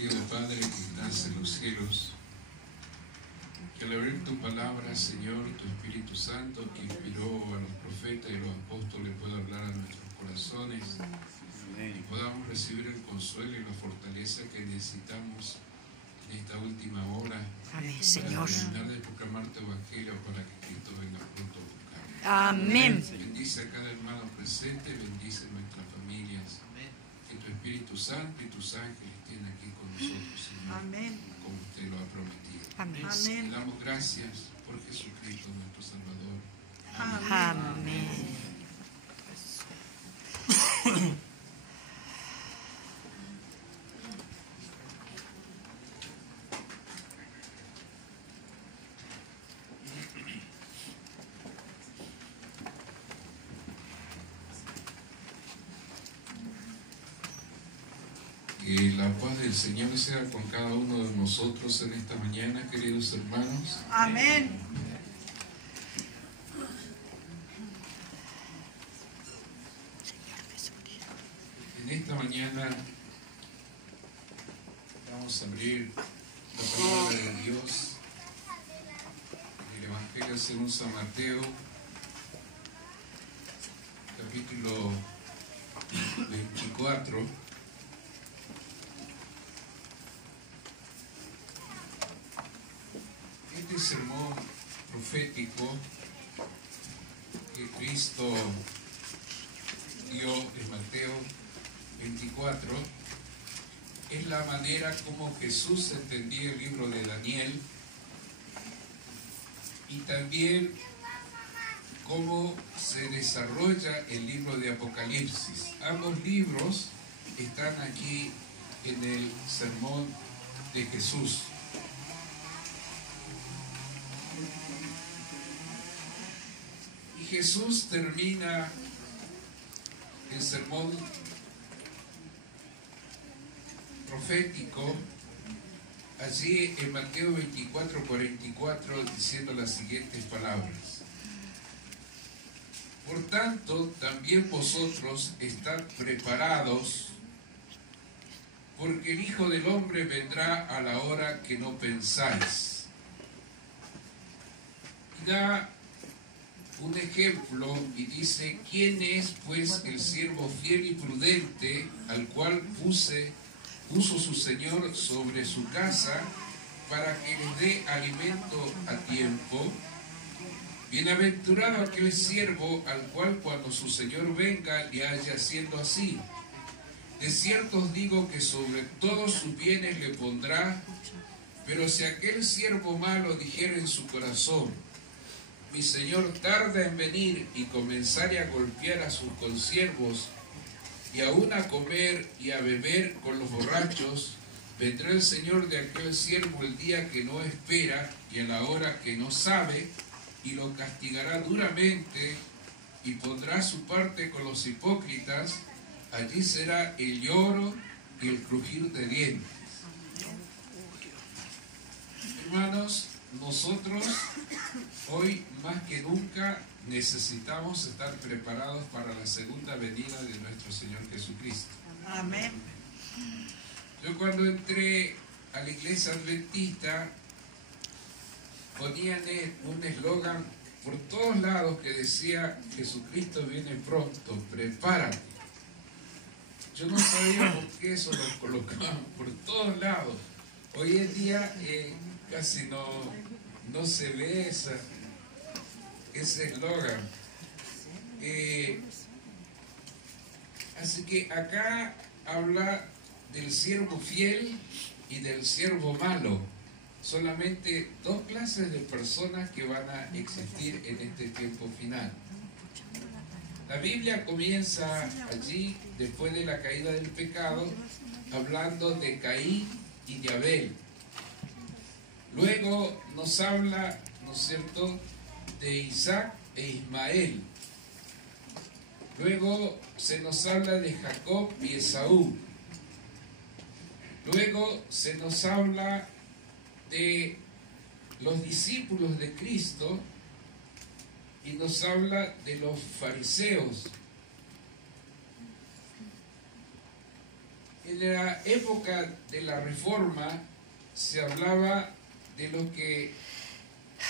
querido Padre que estás en los cielos, que al abrir tu palabra, Señor, tu Espíritu Santo que inspiró a los profetas y a los apóstoles pueda hablar a nuestros corazones y podamos recibir el consuelo y la fortaleza que necesitamos en esta última hora. Amén, Señor. Para terminar de proclamar tu evangelio para que Cristo venga pronto a buscarnos. Amén. Bendice a cada hermano presente, bendice nuestras familias. Que tu Espíritu Santo y tus ángeles estén aquí con nosotros, Señor. Amén. Como usted lo ha prometido. Amén. Le damos gracias por Jesucristo, nuestro Salvador. Amén. Que la paz del Señor sea con cada uno de nosotros en esta mañana, queridos hermanos. Amén. En esta mañana vamos a abrir la palabra de Dios en el Evangelio según San Mateo, capítulo 24. Este sermón profético que Cristo dio en Mateo 24 es la manera como Jesús entendía el libro de Daniel y también cómo se desarrolla el libro de Apocalipsis. Ambos libros están aquí en el sermón de Jesús. Y Jesús termina el sermón profético allí en Mateo 24:44 diciendo las siguientes palabras: por tanto, también vosotros estad preparados, porque el Hijo del Hombre vendrá a la hora que no pensáis. Y da un ejemplo y dice: ¿quién es pues el siervo fiel y prudente al cual puso su Señor sobre su casa para que les dé alimento a tiempo? Bienaventurado aquel siervo al cual cuando su Señor venga le haya haciendo así. De cierto os digo que sobre todos sus bienes le pondrá, pero si aquel siervo malo dijera en su corazón: mi Señor tarda en venir, y comenzare a golpear a sus consiervos, y aún a comer y a beber con los borrachos, vendrá el Señor de aquel siervo el día que no espera y en la hora que no sabe, y lo castigará duramente, y pondrá su parte con los hipócritas. Allí será el lloro y el crujir de dientes. Hermanos, nosotros hoy más que nunca necesitamos estar preparados para la segunda venida de nuestro Señor Jesucristo. Amén. Yo cuando entré a la iglesia adventista ponían un eslogan por todos lados que decía: Jesucristo viene pronto, prepárate. Yo no sabía por qué eso lo colocaban por todos lados. Hoy en día casi no se ve ese eslogan. Así que acá habla del siervo fiel y del siervo malo. Solamente dos clases de personas que van a existir en este tiempo final. La Biblia comienza allí, después de la caída del pecado, hablando de Caín y de Abel. Luego nos habla, ¿no es cierto?, de Isaac e Ismael. Luego se nos habla de Jacob y Esaú. Luego se nos habla de los discípulos de Cristo y nos habla de los fariseos. En la época de la Reforma se hablaba de los que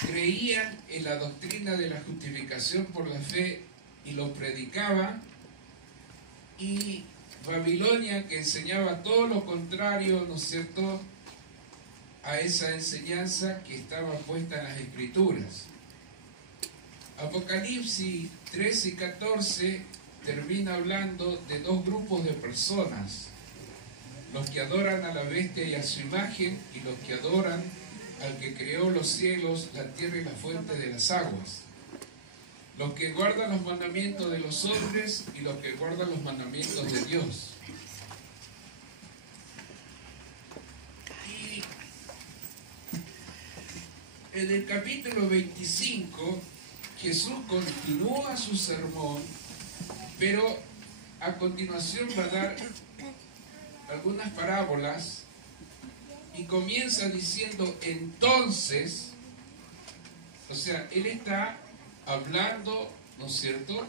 creían en la doctrina de la justificación por la fe y lo predicaban, y Babilonia, que enseñaba todo lo contrario, ¿no es cierto?, a esa enseñanza que estaba puesta en las Escrituras. Apocalipsis 13 y 14 termina hablando de dos grupos de personas: los que adoran a la bestia y a su imagen, y los que adoran al que creó los cielos, la tierra y la fuente de las aguas. Los que guardan los mandamientos de los hombres y los que guardan los mandamientos de Dios. Y en el capítulo 25, Jesús continúa su sermón, pero a continuación va a dar algunas parábolas y comienza diciendo entonces, o sea, él está hablando, ¿no es cierto?,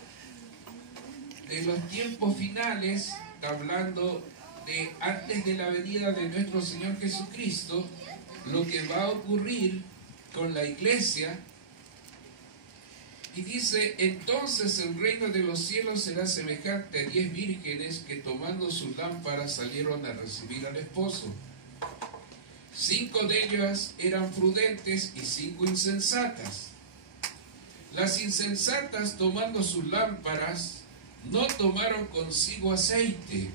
de los tiempos finales, está hablando de antes de la venida de nuestro Señor Jesucristo, lo que va a ocurrir con la iglesia. Y dice, entonces el reino de los cielos será semejante a 10 vírgenes que tomando sus lámparas salieron a recibir al esposo. 5 de ellas eran prudentes y 5 insensatas. Las insensatas, tomando sus lámparas, no tomaron consigo aceite,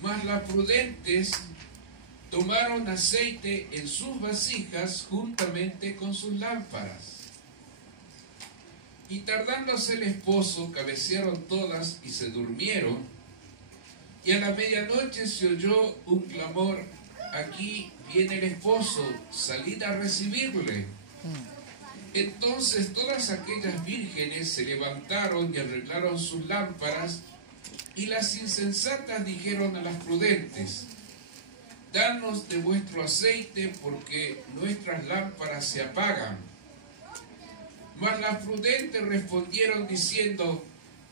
mas las prudentes tomaron aceite en sus vasijas juntamente con sus lámparas. Y tardándose el esposo, cabecearon todas y se durmieron. Y a la medianoche se oyó un clamor: aquí viene el esposo, salid a recibirle. Entonces todas aquellas vírgenes se levantaron y arreglaron sus lámparas, y las insensatas dijeron a las prudentes: danos de vuestro aceite, porque nuestras lámparas se apagan. Mas las prudentes respondieron diciendo: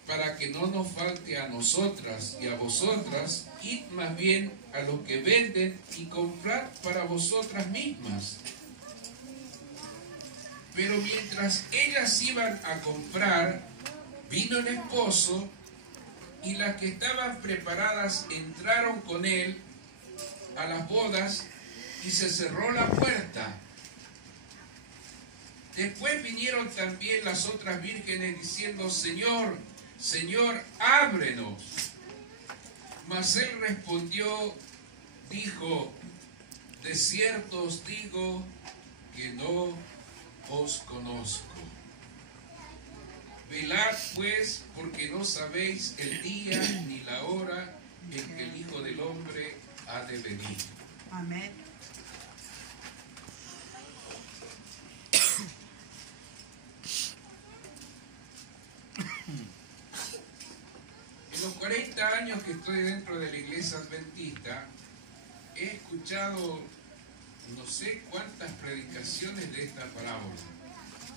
para que no nos falte a nosotras y a vosotras, id más bien a los que venden y comprad para vosotras mismas. Pero mientras ellas iban a comprar, vino el esposo, y las que estaban preparadas entraron con él a las bodas, y se cerró la puerta. Después vinieron también las otras vírgenes diciendo: Señor, Señor, ábrenos. Mas él respondió, dijo: de cierto os digo que no os conozco. Velad pues, porque no sabéis el día ni la hora en que el Hijo del Hombre ha de venir. Amén. En los 40 años que estoy dentro de la iglesia adventista, he escuchado no sé cuántas predicaciones de esta parábola,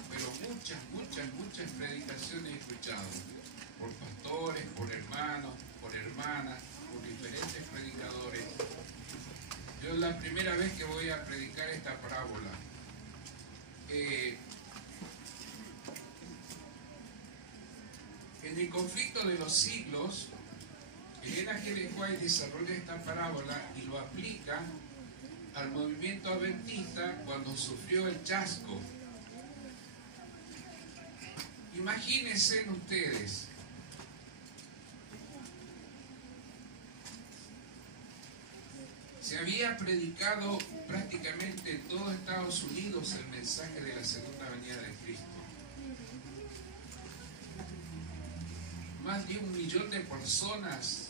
pero muchas predicaciones he escuchado, por pastores, por hermanos, por hermanas, por diferentes predicadores. Yo es la primera vez que voy a predicar esta parábola. En el conflicto de los siglos, Elena G. de White desarrolla esta parábola y lo aplica al movimiento adventista cuando sufrió el chasco. Imagínense ustedes, se había predicado prácticamente en todo Estados Unidos el mensaje de la segunda venida de Cristo. Más de 1 millón de personas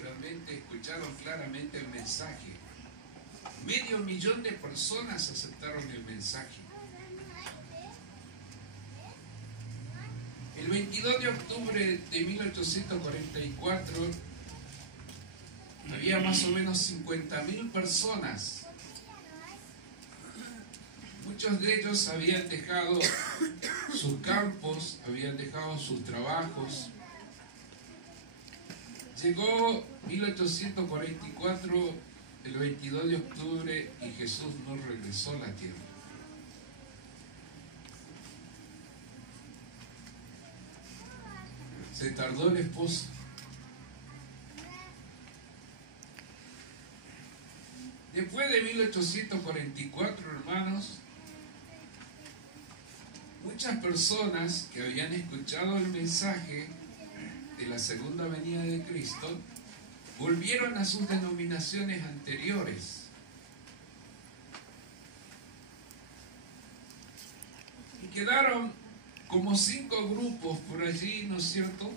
realmente escucharon claramente el mensaje. Medio millón de personas aceptaron el mensaje. El 22 de octubre de 1844 había más o menos 50.000 personas. Muchos de ellos habían dejado sus campos, habían dejado sus trabajos, Llegó 1844, el 22 de octubre, y Jesús no regresó a la tierra. Se tardó el esposo. Después de 1844, hermanos, muchas personas que habían escuchado el mensaje de la segunda venida de Cristo volvieron a sus denominaciones anteriores. Y quedaron como 5 grupos por allí, ¿no es cierto?,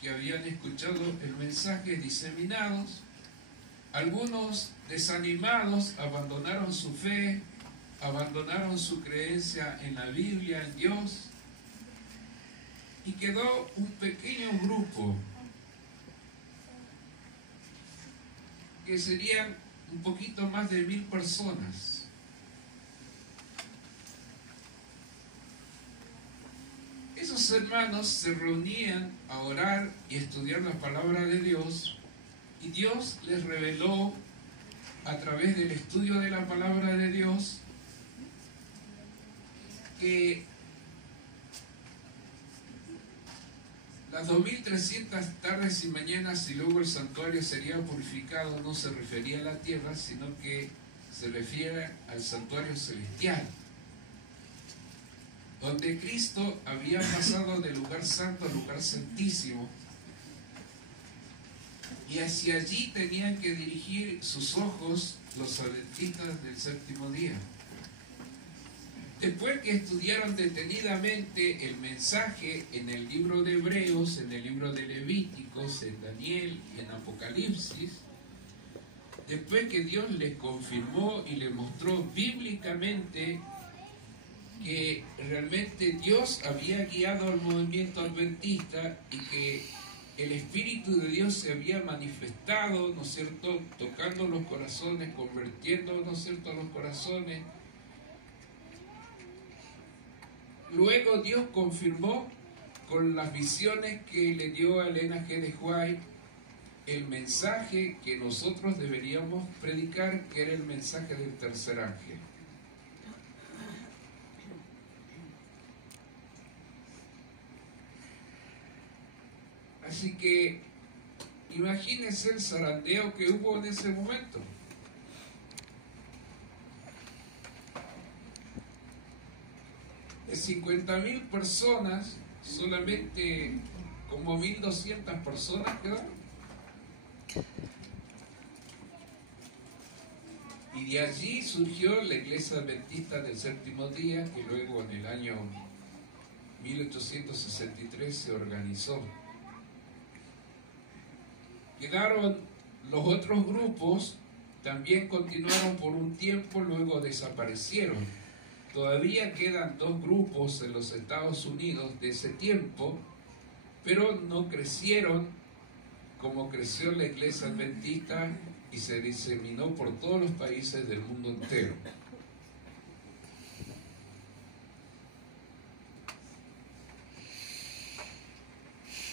que habían escuchado el mensaje, diseminados. Algunos desanimados abandonaron su fe, abandonaron su creencia en la Biblia, en Dios, y quedó un pequeño grupo que serían un poquito más de 1000 personas. Esos hermanos se reunían a orar y estudiar la palabra de Dios, y Dios les reveló a través del estudio de la palabra de Dios que las 2300 tardes y mañanas y luego el santuario sería purificado no se refería a la tierra, sino que se refiere al santuario celestial, donde Cristo había pasado del lugar santo al lugar santísimo, y hacia allí tenían que dirigir sus ojos los adventistas del séptimo día. Después que estudiaron detenidamente el mensaje en el libro de Hebreos, en el libro de Levíticos, en Daniel y en Apocalipsis, después que Dios les confirmó y les mostró bíblicamente que realmente Dios había guiado al movimiento adventista y que el Espíritu de Dios se había manifestado, ¿no es cierto?, tocando los corazones, convirtiendo, ¿no es cierto?, los corazones. Luego Dios confirmó con las visiones que le dio a Elena G. de White el mensaje que nosotros deberíamos predicar, que era el mensaje del tercer ángel. Así que imagínense el zarandeo que hubo en ese momento. De 50.000 personas, solamente como 1200 personas quedaron. Y de allí surgió la Iglesia Adventista del Séptimo Día, que luego en el año 1863 se organizó. Quedaron los otros grupos, también continuaron por un tiempo, luego desaparecieron. Todavía quedan 2 grupos en los Estados Unidos de ese tiempo, pero no crecieron como creció la Iglesia Adventista y se diseminó por todos los países del mundo entero.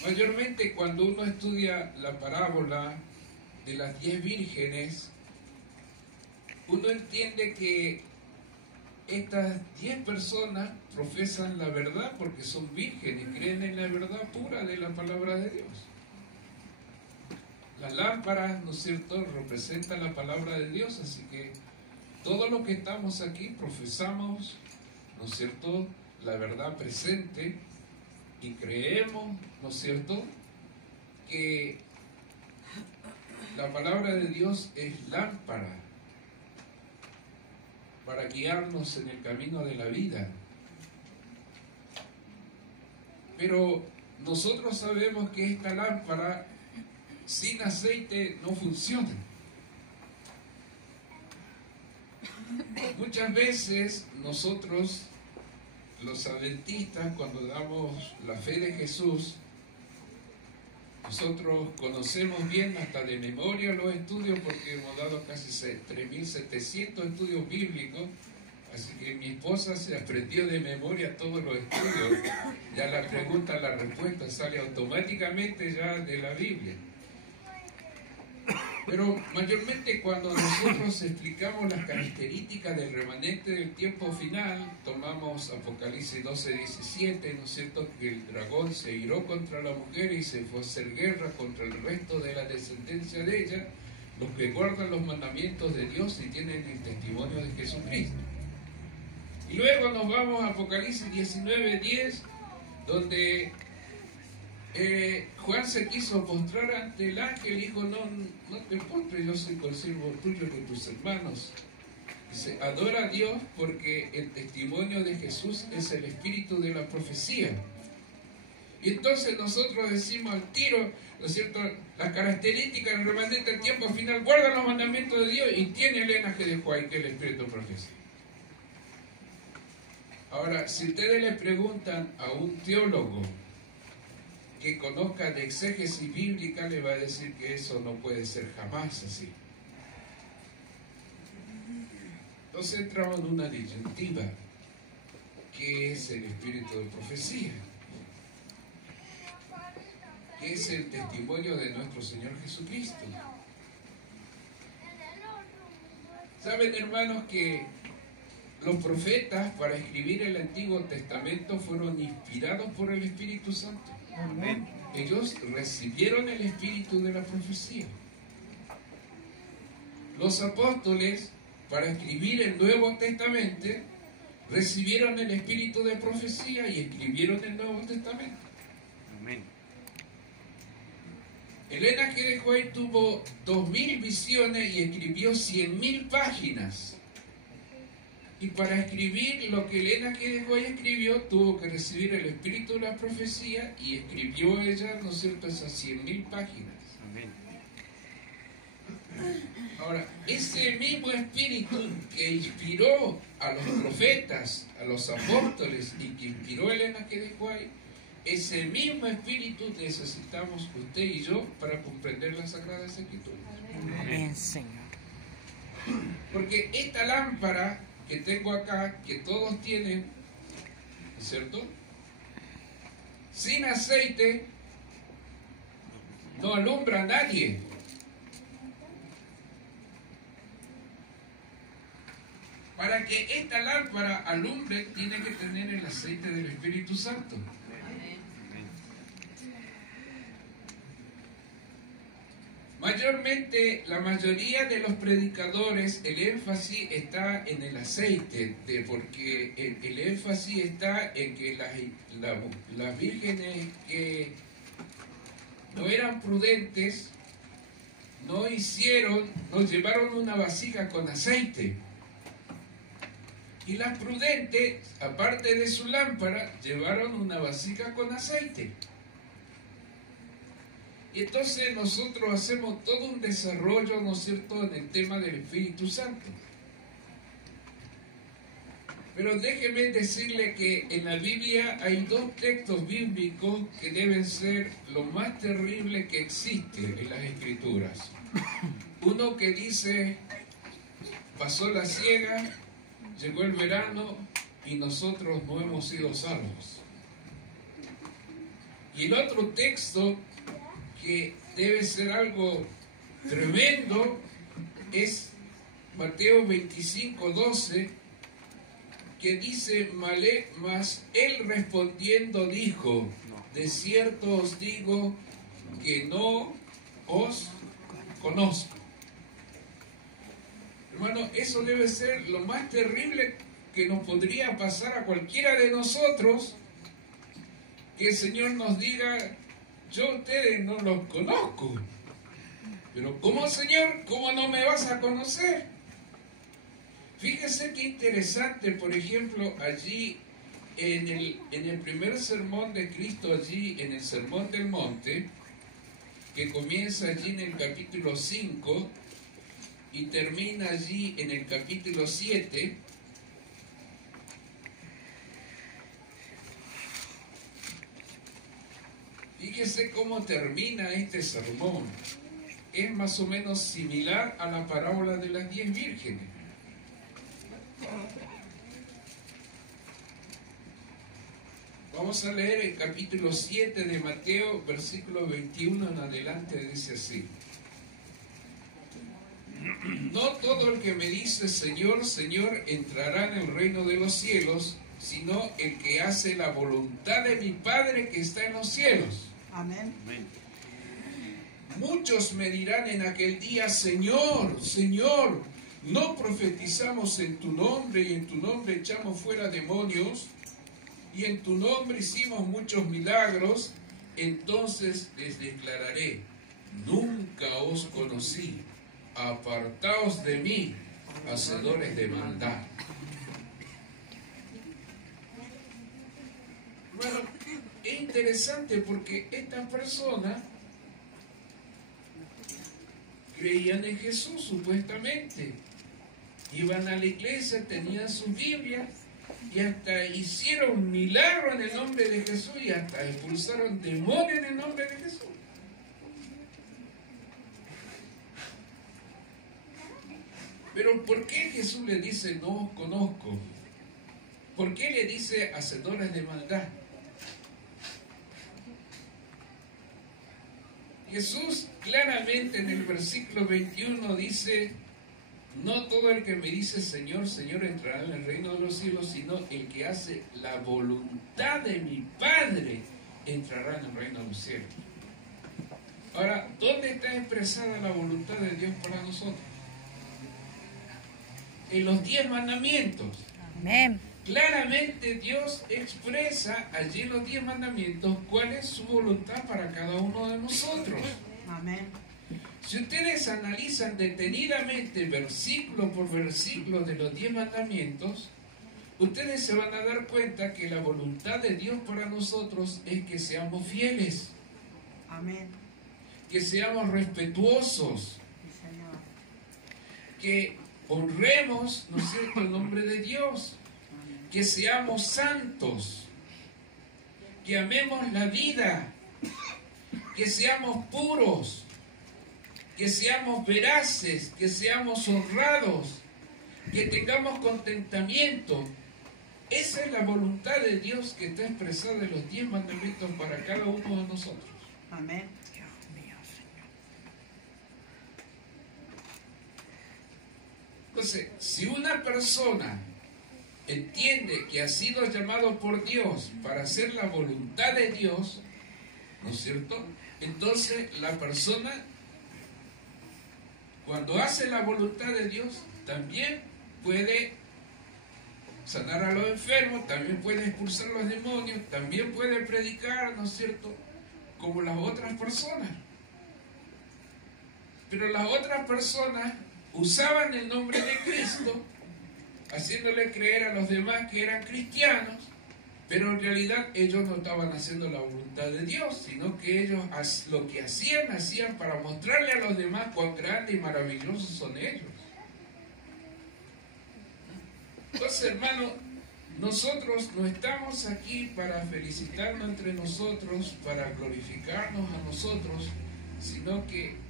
Mayormente cuando uno estudia la parábola de las 10 vírgenes, uno entiende que estas 10 personas profesan la verdad porque son vírgenes, creen en la verdad pura de la palabra de Dios. Las lámparas, ¿no es cierto?, representan la palabra de Dios, así que todos los que estamos aquí profesamos, ¿no es cierto?, la verdad presente, y creemos, ¿no es cierto?, que la palabra de Dios es lámpara para guiarnos en el camino de la vida. Pero nosotros sabemos que esta lámpara sin aceite no funciona. Muchas veces nosotros, los adventistas, cuando damos la fe de Jesús, nosotros conocemos bien hasta de memoria los estudios, porque hemos dado casi 3.700 estudios bíblicos, así que mi esposa se aprendió de memoria todos los estudios. Ya la pregunta, la respuesta sale automáticamente ya de la Biblia. Pero mayormente cuando nosotros explicamos las características del remanente del tiempo final, tomamos Apocalipsis 12:17, ¿no es cierto?, que el dragón se iró contra la mujer y se fue a hacer guerra contra el resto de la descendencia de ella, los que guardan los mandamientos de Dios y tienen el testimonio de Jesucristo. Y luego nos vamos a Apocalipsis 19:10, donde Juan se quiso postrar ante el ángel y dijo, no te postres, yo soy consiervo tuyo de tus hermanos. Dice, adora a Dios porque el testimonio de Jesús es el espíritu de la profecía. Y entonces nosotros decimos al tiro, ¿no es cierto?, las características del remanente del tiempo final, guarda los mandamientos de Dios y tiene el linaje de Juan, que es el espíritu de profecía. Ahora, si ustedes le preguntan a un teólogo que conozca de exégesis bíblica, le va a decir que eso no puede ser jamás así. Entonces entramos en una disyuntiva, ¿qué es el espíritu de profecía? ¿Qué es el testimonio de nuestro Señor Jesucristo? ¿Saben, hermanos, que los profetas para escribir el Antiguo Testamento fueron inspirados por el Espíritu Santo? Amén. Ellos recibieron el espíritu de la profecía. Los apóstoles, para escribir el Nuevo Testamento, recibieron el espíritu de profecía y escribieron el Nuevo Testamento. Amén. Elena G. de White tuvo 2000 visiones y escribió 100.000 páginas. Y para escribir lo que Elena G. de White escribió, tuvo que recibir el espíritu de la profecía y escribió ella, ¿no es cierto?, esas 100.000 páginas. Amén. Ahora, ese mismo espíritu que inspiró a los profetas, a los apóstoles y que inspiró a Elena G. de White, ese mismo espíritu necesitamos usted y yo para comprender las Sagradas Escrituras. Amén, Señor. Porque esta lámpara que tengo acá, que todos tienen, ¿no es cierto?, sin aceite no alumbra a nadie. Para que esta lámpara alumbre, tiene que tener el aceite del Espíritu Santo. Mayormente, la mayoría de los predicadores, el énfasis está en el aceite, porque el énfasis está en que las vírgenes que no eran prudentes, no llevaron una vasija con aceite. Y las prudentes, aparte de su lámpara, llevaron una vasija con aceite. Y entonces nosotros hacemos todo un desarrollo, ¿no es cierto?, en el tema del Espíritu Santo. Pero déjeme decirle que en la Biblia hay dos textos bíblicos que deben ser lo más terrible que existe en las Escrituras. Uno que dice, pasó la siega, llegó el verano y nosotros no hemos sido salvos. Y el otro texto que debe ser algo tremendo es Mateo 25:12, que dice, mas él respondiendo dijo, de cierto os digo que no os conozco. Hermano, eso debe ser lo más terrible que nos podría pasar a cualquiera de nosotros, que el Señor nos diga, yo a ustedes no los conozco. Pero ¿cómo, Señor? ¿Cómo no me vas a conocer? Fíjese qué interesante, por ejemplo, allí en el primer sermón de Cristo, allí en el Sermón del Monte, que comienza allí en el capítulo 5 y termina allí en el capítulo 7, fíjese cómo termina este sermón. Es más o menos similar a la parábola de las 10 vírgenes. Vamos a leer el capítulo 7 de Mateo, versículo 21 en adelante, dice así. no todo el que me dice Señor, Señor entrará en el reino de los cielos, sino el que hace la voluntad de mi Padre que está en los cielos. Amén. Muchos me dirán en aquel día, Señor, Señor, ¿no profetizamos en tu nombre y en tu nombre echamos fuera demonios y en tu nombre hicimos muchos milagros? Entonces les declararé, nunca os conocí, apartaos de mí, hacedores de maldad. Bueno, es interesante porque estas personas creían en Jesús supuestamente, iban a la iglesia, tenían sus Biblias y hasta hicieron milagros en el nombre de Jesús y hasta expulsaron demonios en el nombre de Jesús. Pero ¿por qué Jesús le dice no os conozco? ¿Por qué le dice hacedores de maldad? Jesús claramente en el versículo 21 dice, no todo el que me dice Señor, Señor entrará en el reino de los cielos, sino el que hace la voluntad de mi Padre entrará en el reino de los cielos. Ahora, ¿dónde está expresada la voluntad de Dios para nosotros? En los 10 mandamientos. Amén. Claramente Dios expresa allí en los 10 mandamientos cuál es su voluntad para cada uno de nosotros. Amén. Si ustedes analizan detenidamente versículo por versículo de los 10 mandamientos, ustedes se van a dar cuenta que la voluntad de Dios para nosotros es que seamos fieles. Amén. Que seamos respetuosos. Sí, Señor. Que honremos, ¿no es cierto?, el nombre de Dios. Que seamos santos, que amemos la vida, que seamos puros, que seamos veraces, que seamos honrados, que tengamos contentamiento. Esa es la voluntad de Dios que está expresada en los 10 mandamientos para cada uno de nosotros. Amén. Dios mío, Señor. Entonces, si una persona entiende que ha sido llamado por Dios para hacer la voluntad de Dios, ¿no es cierto? Entonces la persona, cuando hace la voluntad de Dios, también puede sanar a los enfermos, también puede expulsar a los demonios, también puede predicar, ¿no es cierto?, como las otras personas. Pero las otras personas usaban el nombre de Cristo, haciéndole creer a los demás que eran cristianos, pero en realidad ellos no estaban haciendo la voluntad de Dios, sino que ellos lo que hacían para mostrarle a los demás cuán grandes y maravillosos son ellos. Entonces, hermano, nosotros no estamos aquí para felicitarnos entre nosotros, para glorificarnos a nosotros, sino que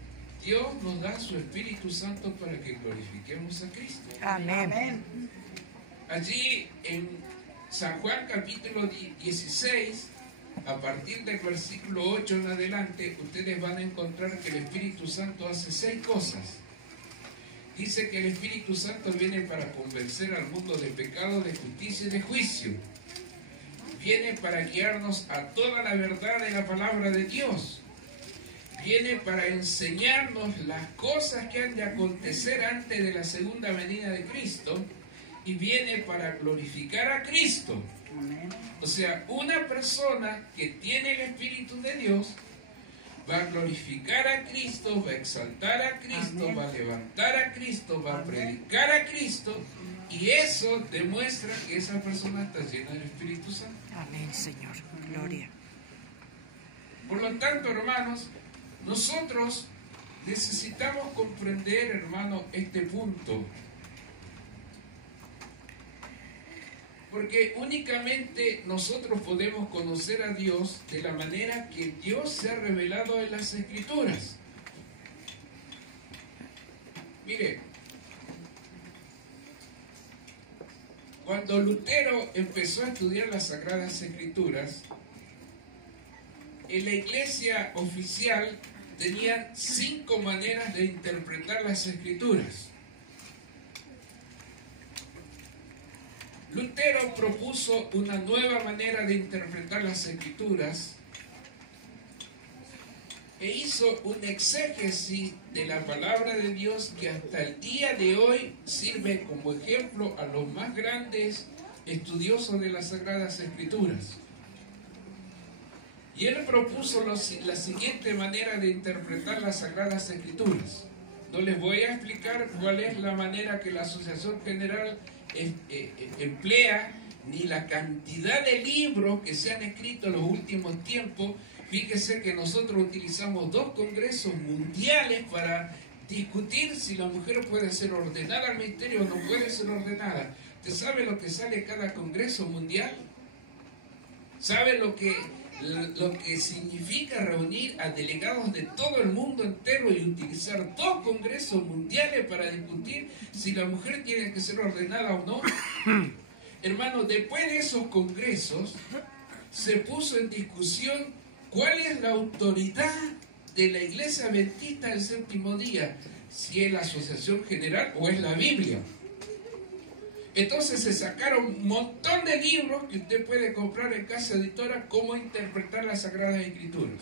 Dios nos da su Espíritu Santo para que glorifiquemos a Cristo. Amén. Amén. Allí en San Juan capítulo 16, a partir del versículo 8 en adelante, ustedes van a encontrar que el Espíritu Santo hace 6 cosas. Dice que el Espíritu Santo viene para convencer al mundo de pecado, de justicia y de juicio. Viene para guiarnos a toda la verdad de la palabra de Dios. Viene para enseñarnos las cosas que han de acontecer antes de la segunda venida de Cristo. Y viene para glorificar a Cristo. Amén. O sea, una persona que tiene el Espíritu de Dios va a glorificar a Cristo, va a exaltar a Cristo, Amén. va a levantar a Cristo, va a Amén. predicar a Cristo, y eso demuestra que esa persona está llena del Espíritu Santo. Amén, Señor. Gloria. Por lo tanto, hermanos, nosotros necesitamos comprender, hermano, este punto. Porque únicamente nosotros podemos conocer a Dios de la manera que Dios se ha revelado en las Escrituras. Mire, cuando Lutero empezó a estudiar las Sagradas Escrituras, en la iglesia oficial tenían 5 maneras de interpretar las Escrituras. Lutero propuso una nueva manera de interpretar las Escrituras e hizo un exégesis de la palabra de Dios que hasta el día de hoy sirve como ejemplo a los más grandes estudiosos de las Sagradas Escrituras. Y él propuso la siguiente manera de interpretar las Sagradas Escrituras. No les voy a explicar cuál es la manera que la Asociación General emplea, ni la cantidad de libros que se han escrito en los últimos tiempos. Fíjese que nosotros utilizamos 2 congresos mundiales para discutir si la mujer puede ser ordenada al ministerio o no puede ser ordenada. ¿Usted sabe lo que sale cada congreso mundial? ¿Sabe lo que significa reunir a delegados de todo el mundo entero y utilizar 2 congresos mundiales para discutir si la mujer tiene que ser ordenada o no? Hermano, después de esos congresos se puso en discusión cuál es la autoridad de la Iglesia Adventista del Séptimo Día, si es la Asociación General o es la Biblia. Entonces se sacaron un montón de libros que usted puede comprar en casa editora, cómo interpretar las Sagradas Escrituras,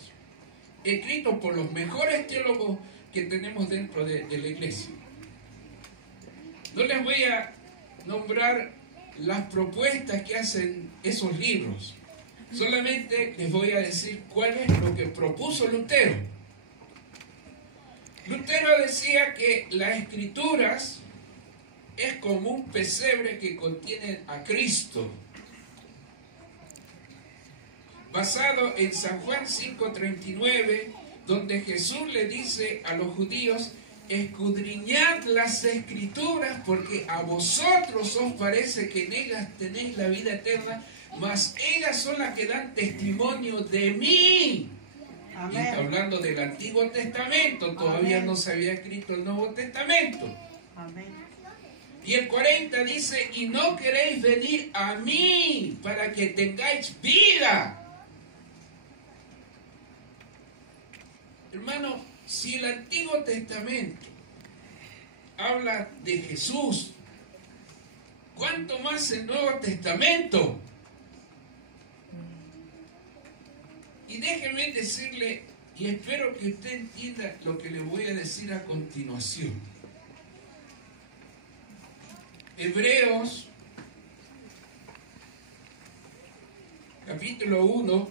escritos por los mejores teólogos que tenemos dentro de la iglesia. No les voy a nombrar las propuestas que hacen esos libros, solamente les voy a decir cuál es lo que propuso Lutero. Lutero decía que las Escrituras es como un pesebre que contiene a Cristo, basado en San Juan 5:39, donde Jesús le dice a los judíos: escudriñad las Escrituras, porque a vosotros os parece que en ellas tenéis la vida eterna, mas ellas son las que dan testimonio de mí. Amén. Y está hablando del Antiguo Testamento, todavía no se había escrito el Nuevo Testamento. Amén. Y el 40 dice: y no queréis venir a mí para que tengáis vida. Hermano, si el Antiguo Testamento habla de Jesús, ¿cuánto más el Nuevo Testamento? Y déjenme decirle, y espero que usted entienda lo que le voy a decir a continuación. Hebreos, capítulo 1.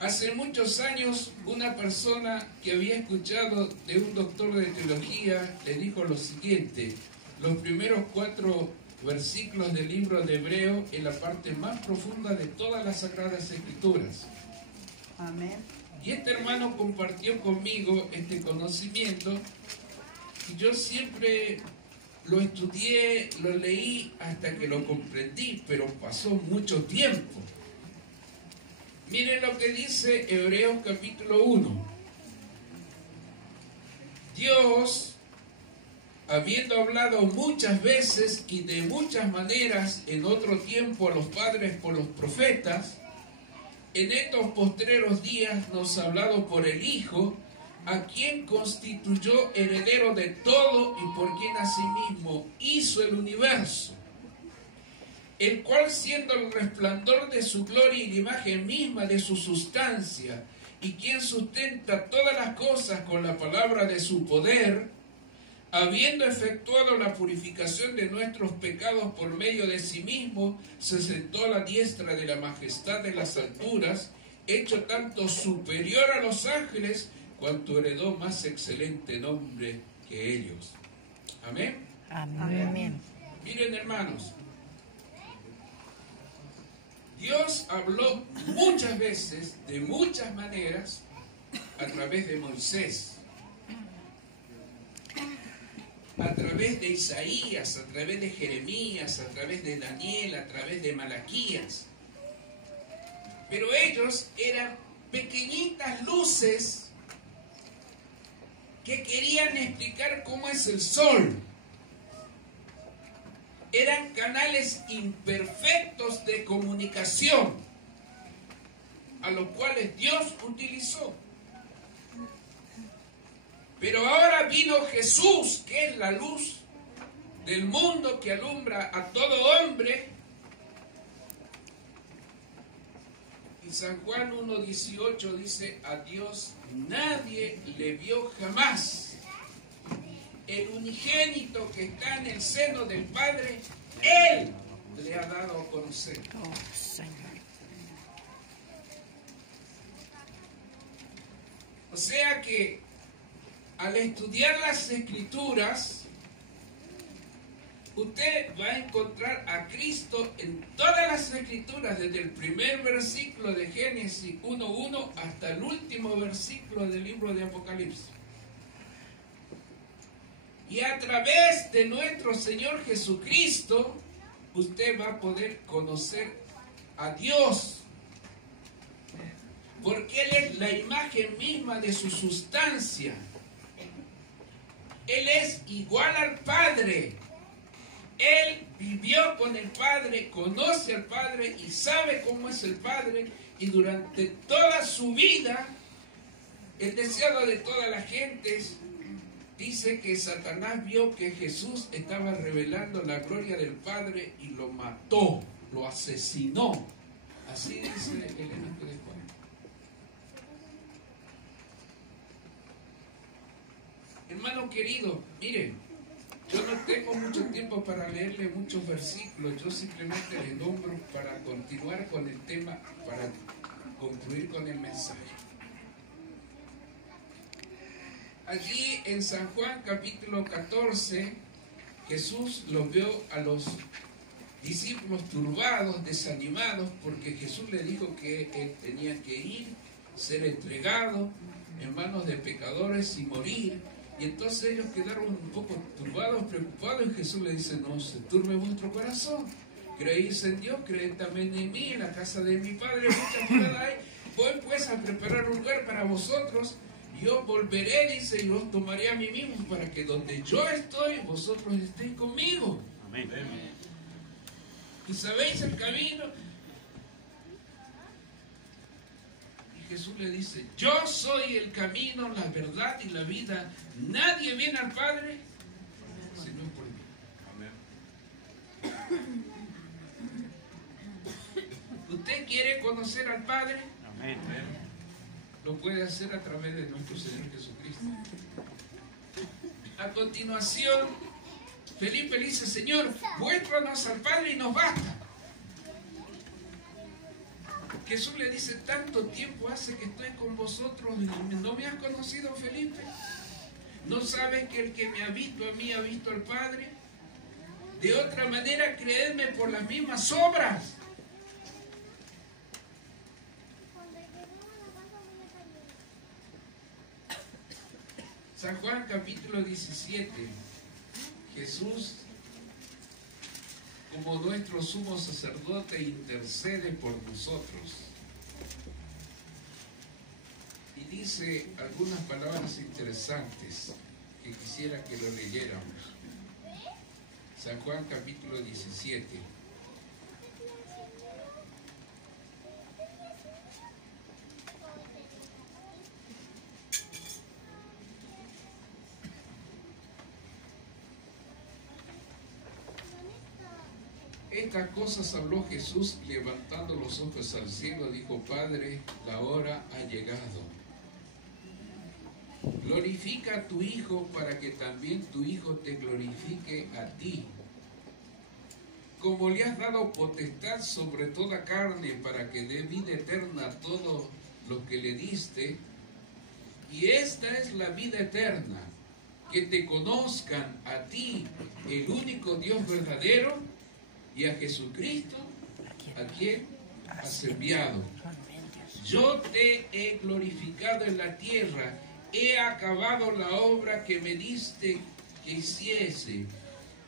Hace muchos años, una persona que había escuchado de un doctor de teología le dijo lo siguiente: los primeros 4 versículos del libro de Hebreos en la parte más profunda de todas las Sagradas Escrituras. Amén. Y este hermano compartió conmigo este conocimiento. Y yo siempre lo estudié, lo leí hasta que lo comprendí, pero pasó mucho tiempo. Miren lo que dice Hebreos capítulo 1. Dios, habiendo hablado muchas veces y de muchas maneras en otro tiempo a los padres por los profetas, en estos postreros días nos ha hablado por el Hijo, a quien constituyó heredero de todo y por quien asimismo hizo el universo, el cual, siendo el resplandor de su gloria y la imagen misma de su sustancia, y quien sustenta todas las cosas con la palabra de su poder, habiendo efectuado la purificación de nuestros pecados por medio de sí mismo, se sentó a la diestra de la majestad de las alturas, hecho tanto superior a los ángeles, cuanto heredó más excelente nombre que ellos. Amén. Amén. Miren, hermanos, Dios habló muchas veces, de muchas maneras, a través de Moisés, a través de Isaías, a través de Jeremías, a través de Daniel, a través de Malaquías. Pero ellos eran pequeñitas luces que querían explicar cómo es el sol. Eran canales imperfectos de comunicación, a los cuales Dios utilizó. Pero ahora vino Jesús, que es la luz del mundo que alumbra a todo hombre. Y San Juan 1:18 dice, a Dios nadie le vio jamás. El unigénito que está en el seno del Padre, Él le ha dado a conocer. Oh, Señor. O sea que al estudiar las Escrituras, usted va a encontrar a Cristo en todas las Escrituras, desde el primer versículo de Génesis 1:1 hasta el último versículo del libro de Apocalipsis. Y a través de nuestro Señor Jesucristo, usted va a poder conocer a Dios, porque Él es la imagen misma de su sustancia. Él es igual al Padre. Él vivió con el Padre, conoce al Padre y sabe cómo es el Padre. Y durante toda su vida, el deseado de todas las gentes, dice que Satanás vio que Jesús estaba revelando la gloria del Padre y lo mató, lo asesinó. Así dice el Evangelio de Juan. Hermano querido, miren, yo no tengo mucho tiempo para leerle muchos versículos, yo simplemente le nombro para continuar con el tema, para concluir con el mensaje. Allí en San Juan capítulo 14, Jesús los vio a los discípulos turbados, desanimados, porque Jesús le dijo que él tenía que ir, ser entregado en manos de pecadores y morir. Y entonces ellos quedaron un poco turbados, preocupados, y Jesús le dice, no se turbe vuestro corazón, creéis en Dios, creed también en mí, en la casa de mi Padre muchas moradas hay, voy pues a preparar un lugar para vosotros, yo volveré, dice, y os tomaré a mí mismo, para que donde yo estoy, vosotros estéis conmigo. Amén. ¿Y sabéis el camino? Jesús le dice, yo soy el camino, la verdad y la vida. Nadie viene al Padre si no es por mí. Amén. ¿Usted quiere conocer al Padre? Amén. Lo puede hacer a través de nuestro Señor Jesucristo. A continuación, Felipe le dice, Señor, muéstranos al Padre y nos basta. Jesús le dice, tanto tiempo hace que estoy con vosotros y no me has conocido, Felipe. ¿No sabes que el que me ha visto a mí ha visto al Padre? De otra manera, creedme por las mismas obras. San Juan capítulo 17. Jesús, como nuestro sumo sacerdote, intercede por nosotros. Y dice algunas palabras interesantes que quisiera que lo leyéramos. San Juan capítulo 17. Estas cosas habló Jesús, levantando los ojos al cielo, dijo, Padre, la hora ha llegado. Glorifica a tu Hijo para que también tu Hijo te glorifique a ti. Como le has dado potestad sobre toda carne para que dé vida eterna a todos los que le diste, y esta es la vida eterna, que te conozcan a ti, el único Dios verdadero, y a Jesucristo, a quien has enviado. Yo te he glorificado en la tierra, he acabado la obra que me diste que hiciese.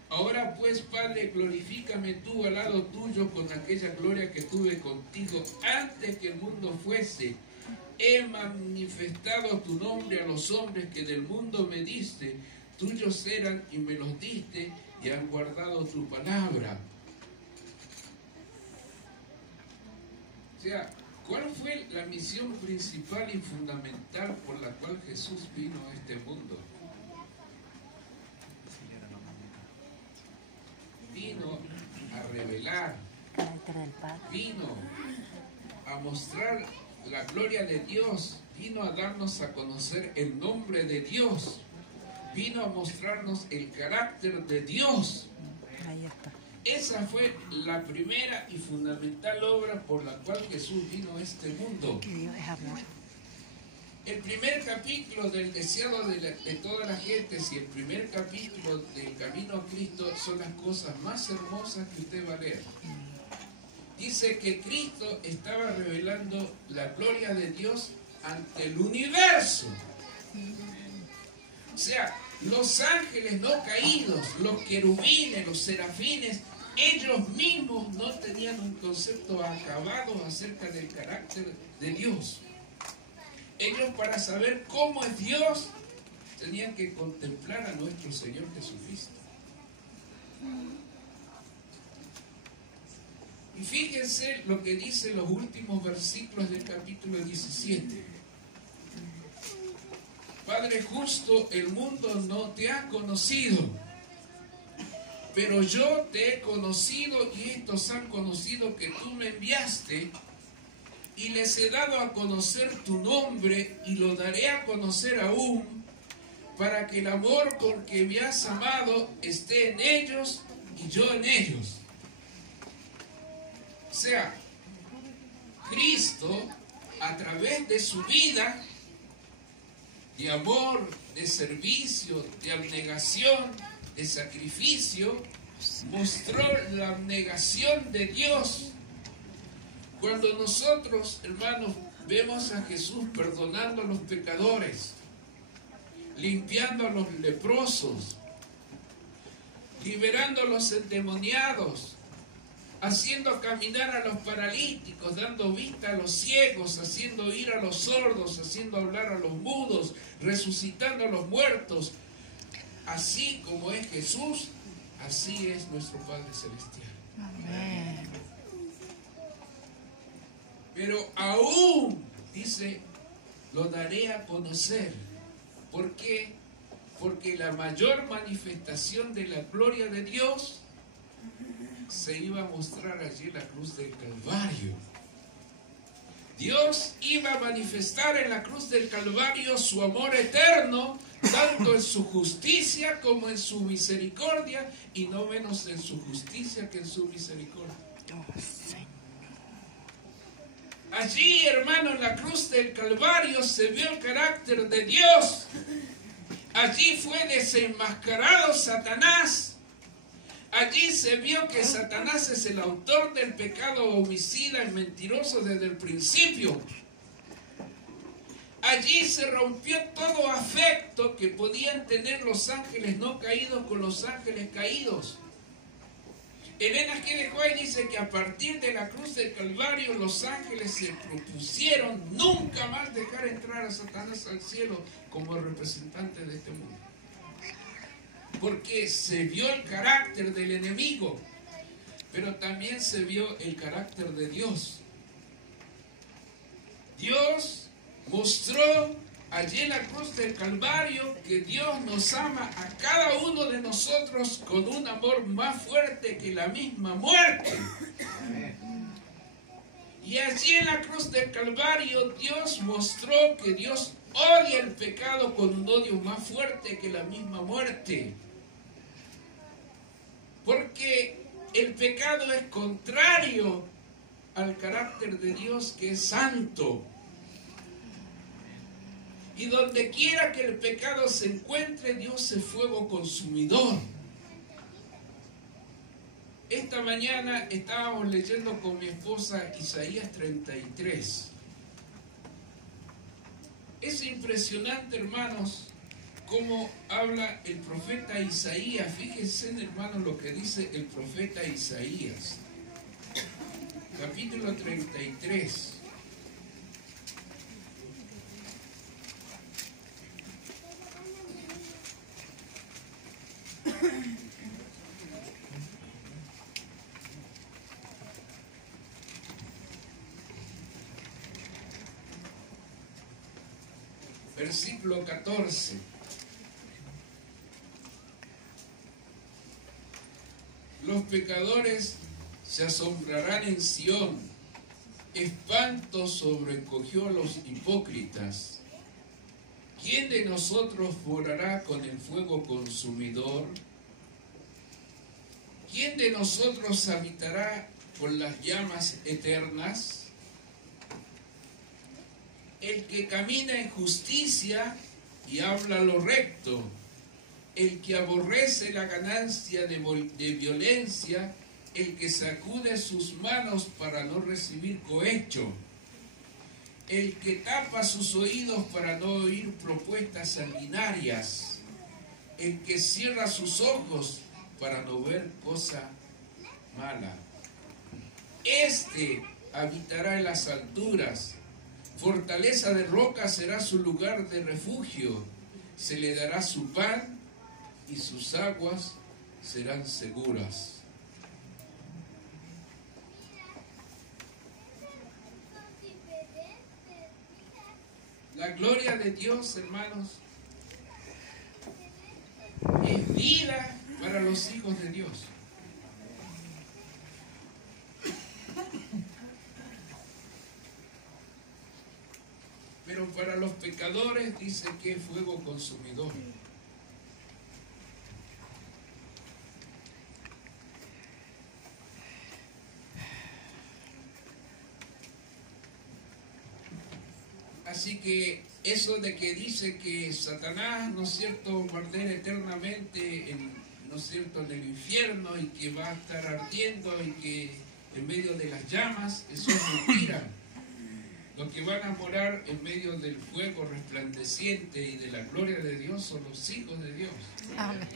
Ahora pues, Padre, glorifícame tú al lado tuyo con aquella gloria que tuve contigo antes que el mundo fuese. He manifestado tu nombre a los hombres que del mundo me diste. Tuyos eran y me los diste y han guardado tu palabra. O sea, ¿cuál fue la misión principal y fundamental por la cual Jesús vino a este mundo? vino a revelar, Carácter del Padre. vino a mostrar la gloria de Dios, vino a darnos a conocer el nombre de Dios, vino a mostrarnos el carácter de Dios. Ahí está. Esa fue la primera y fundamental obra por la cual Jesús vino a este mundo. Que Dios es amor. El primer capítulo del deseado de toda la gente y el primer capítulo del camino a Cristo son las cosas más hermosas que usted va a leer. Dice que Cristo estaba revelando la gloria de Dios ante el universo. O sea, los ángeles no caídos, los querubines, los serafines, ellos mismos no tenían un concepto acabado acerca del carácter de Dios. Ellos, para saber cómo es Dios, tenían que contemplar a nuestro Señor Jesucristo. Y fíjense lo que dicen los últimos versículos del capítulo 17. Padre justo, el mundo no te ha conocido, pero yo te he conocido y estos han conocido que tú me enviaste, y les he dado a conocer tu nombre y lo daré a conocer aún, para que el amor con que me has amado esté en ellos y yo en ellos. O sea, Cristo, a través de su vida, de amor, de servicio, de abnegación, de sacrificio, mostró la abnegación de Dios. Cuando nosotros, hermanos, vemos a Jesús perdonando a los pecadores, limpiando a los leprosos, liberando a los endemoniados, haciendo caminar a los paralíticos, dando vista a los ciegos, haciendo oír a los sordos, haciendo hablar a los mudos, resucitando a los muertos. Así como es Jesús, así es nuestro Padre Celestial. Amén. Pero aún, dice, lo daré a conocer. ¿Por qué? Porque la mayor manifestación de la gloria de Dios se iba a mostrar allí en la cruz del Calvario. Dios iba a manifestar en la cruz del Calvario su amor eterno, tanto en su justicia como en su misericordia, y no menos en su justicia que en su misericordia. Oh, Señor. Allí, hermano, en la cruz del Calvario se vio el carácter de Dios. Allí fue desenmascarado Satanás. Allí se vio que Satanás es el autor del pecado homicida y mentiroso desde el principio. Allí se rompió todo afecto que podían tener los ángeles no caídos con los ángeles caídos. Elena G. de White dice que a partir de la cruz del Calvario los ángeles se propusieron nunca más dejar entrar a Satanás al cielo como representante de este mundo. Porque se vio el carácter del enemigo, pero también se vio el carácter de Dios. Dios mostró allí en la cruz del Calvario que Dios nos ama a cada uno de nosotros con un amor más fuerte que la misma muerte. Y allí en la cruz del Calvario Dios mostró que Dios odia el pecado con un odio más fuerte que la misma muerte. Porque el pecado es contrario al carácter de Dios, que es santo. Y donde quiera que el pecado se encuentre, Dios es fuego consumidor. Esta mañana estábamos leyendo con mi esposa Isaías 33. Es impresionante, hermanos, cómo habla el profeta Isaías. Fíjense, hermanos, lo que dice el profeta Isaías. Capítulo 33. Versículo 14. Los pecadores se asombrarán en Sión. Espanto sobrecogió a los hipócritas. ¿Quién de nosotros forará con el fuego consumidor? ¿Quién de nosotros habitará con las llamas eternas? El que camina en justicia y habla lo recto, el que aborrece la ganancia de violencia, el que sacude sus manos para no recibir cohecho, el que tapa sus oídos para no oír propuestas sanguinarias, el que cierra sus ojos para no ver cosa mala. Este habitará en las alturas, fortaleza de roca será su lugar de refugio, se le dará su pan y sus aguas serán seguras. La gloria de Dios, hermanos, es vida para los hijos de Dios. Pero para los pecadores dice que es fuego consumidor. Así que eso de que dice que Satanás, ¿no es cierto?, va a arder eternamente, ¿no es cierto?, en el infierno y que va a estar ardiendo y que en medio de las llamas, eso es mentira. Los que van a morar en medio del fuego resplandeciente y de la gloria de Dios son los hijos de Dios. Amén.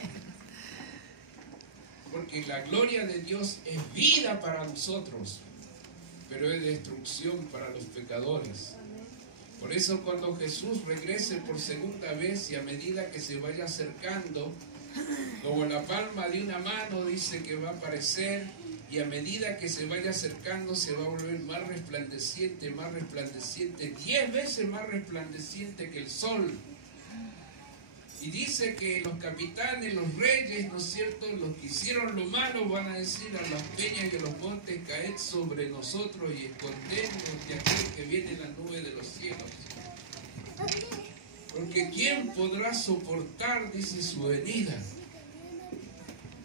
Porque la gloria de Dios es vida para nosotros, pero es destrucción para los pecadores. Por eso cuando Jesús regrese por segunda vez y a medida que se vaya acercando, como la palma de una mano dice que va a aparecer, y a medida que se vaya acercando se va a volver más resplandeciente, 10 veces más resplandeciente que el sol. Y dice que los capitanes, los reyes, ¿no es cierto?, los que hicieron lo malo van a decir a las peñas y a los montes, caed sobre nosotros y escondednos de aquel que viene en la nube de los cielos. Porque ¿quién podrá soportar, dice, su venida?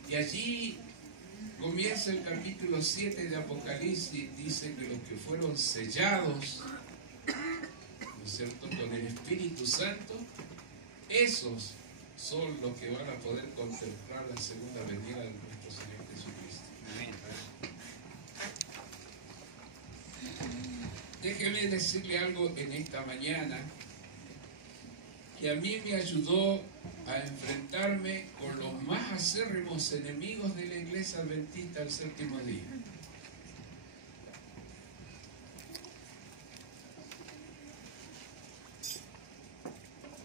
Y allí comienza el capítulo 7 de Apocalipsis, dice que los que fueron sellados, ¿no es cierto?, con el Espíritu Santo, esos son los que van a poder contemplar la segunda venida de nuestro Señor Jesucristo. Déjeme decirle algo en esta mañana que a mí me ayudó a enfrentarme con los más acérrimos enemigos de la Iglesia Adventista al séptimo día.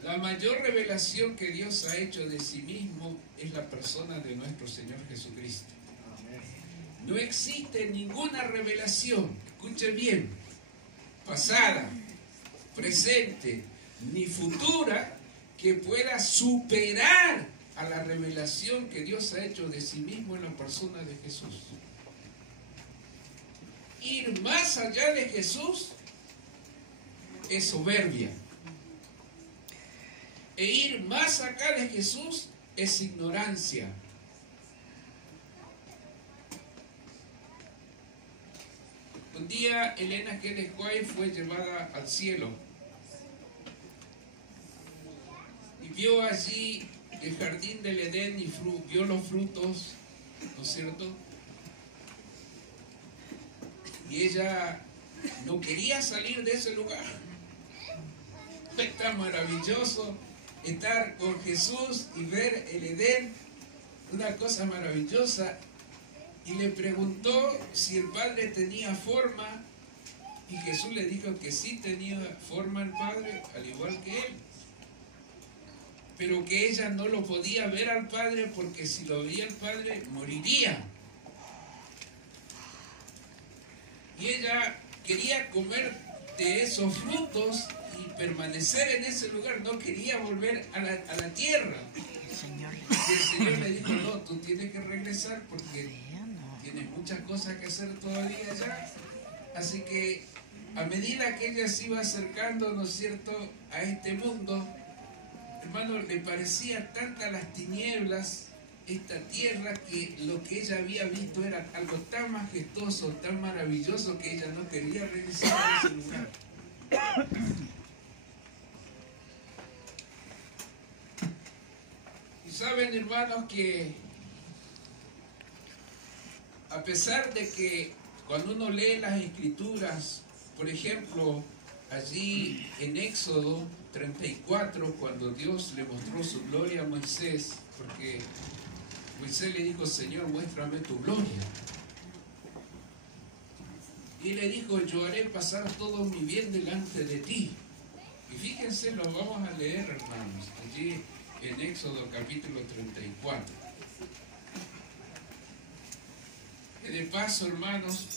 La mayor revelación que Dios ha hecho de sí mismo es la persona de nuestro Señor Jesucristo. No existe ninguna revelación, escuche bien, pasada, presente, ni futura, que pueda superar a la revelación que Dios ha hecho de sí mismo en la persona de Jesús. Ir más allá de Jesús es soberbia. E ir más acá de Jesús es ignorancia. Un día Elena G. de White fue llevada al cielo y vio allí el jardín del Edén y vio los frutos, ¿no es cierto? Y ella no quería salir de ese lugar. Está maravilloso estar con Jesús y ver el Edén, una cosa maravillosa. Y le preguntó si el Padre tenía forma, y Jesús le dijo que sí tenía forma el Padre, al igual que él, pero que ella no lo podía ver al Padre porque si lo veía el Padre moriría. Y ella quería comer de esos frutos y permanecer en ese lugar, no quería volver a la tierra. Señor le Y el Señor le dijo, no, tú tienes que regresar porque diga, no. tienes muchas cosas que hacer todavía allá. Así que a medida que ella se iba acercando, ¿no es cierto?, a este mundo, hermano, le parecía tantas las tinieblas, esta tierra, que lo que ella había visto era algo tan majestuoso, tan maravilloso, que ella no quería regresar a ese lugar. Y saben, hermanos, que a pesar de que cuando uno lee las Escrituras, por ejemplo, allí en Éxodo 34, cuando Dios le mostró su gloria a Moisés, porque Moisés le dijo, Señor, muéstrame tu gloria. Y le dijo, yo haré pasar todo mi bien delante de ti. Y fíjense, lo vamos a leer, hermanos, allí en Éxodo capítulo 34. Y de paso, hermanos,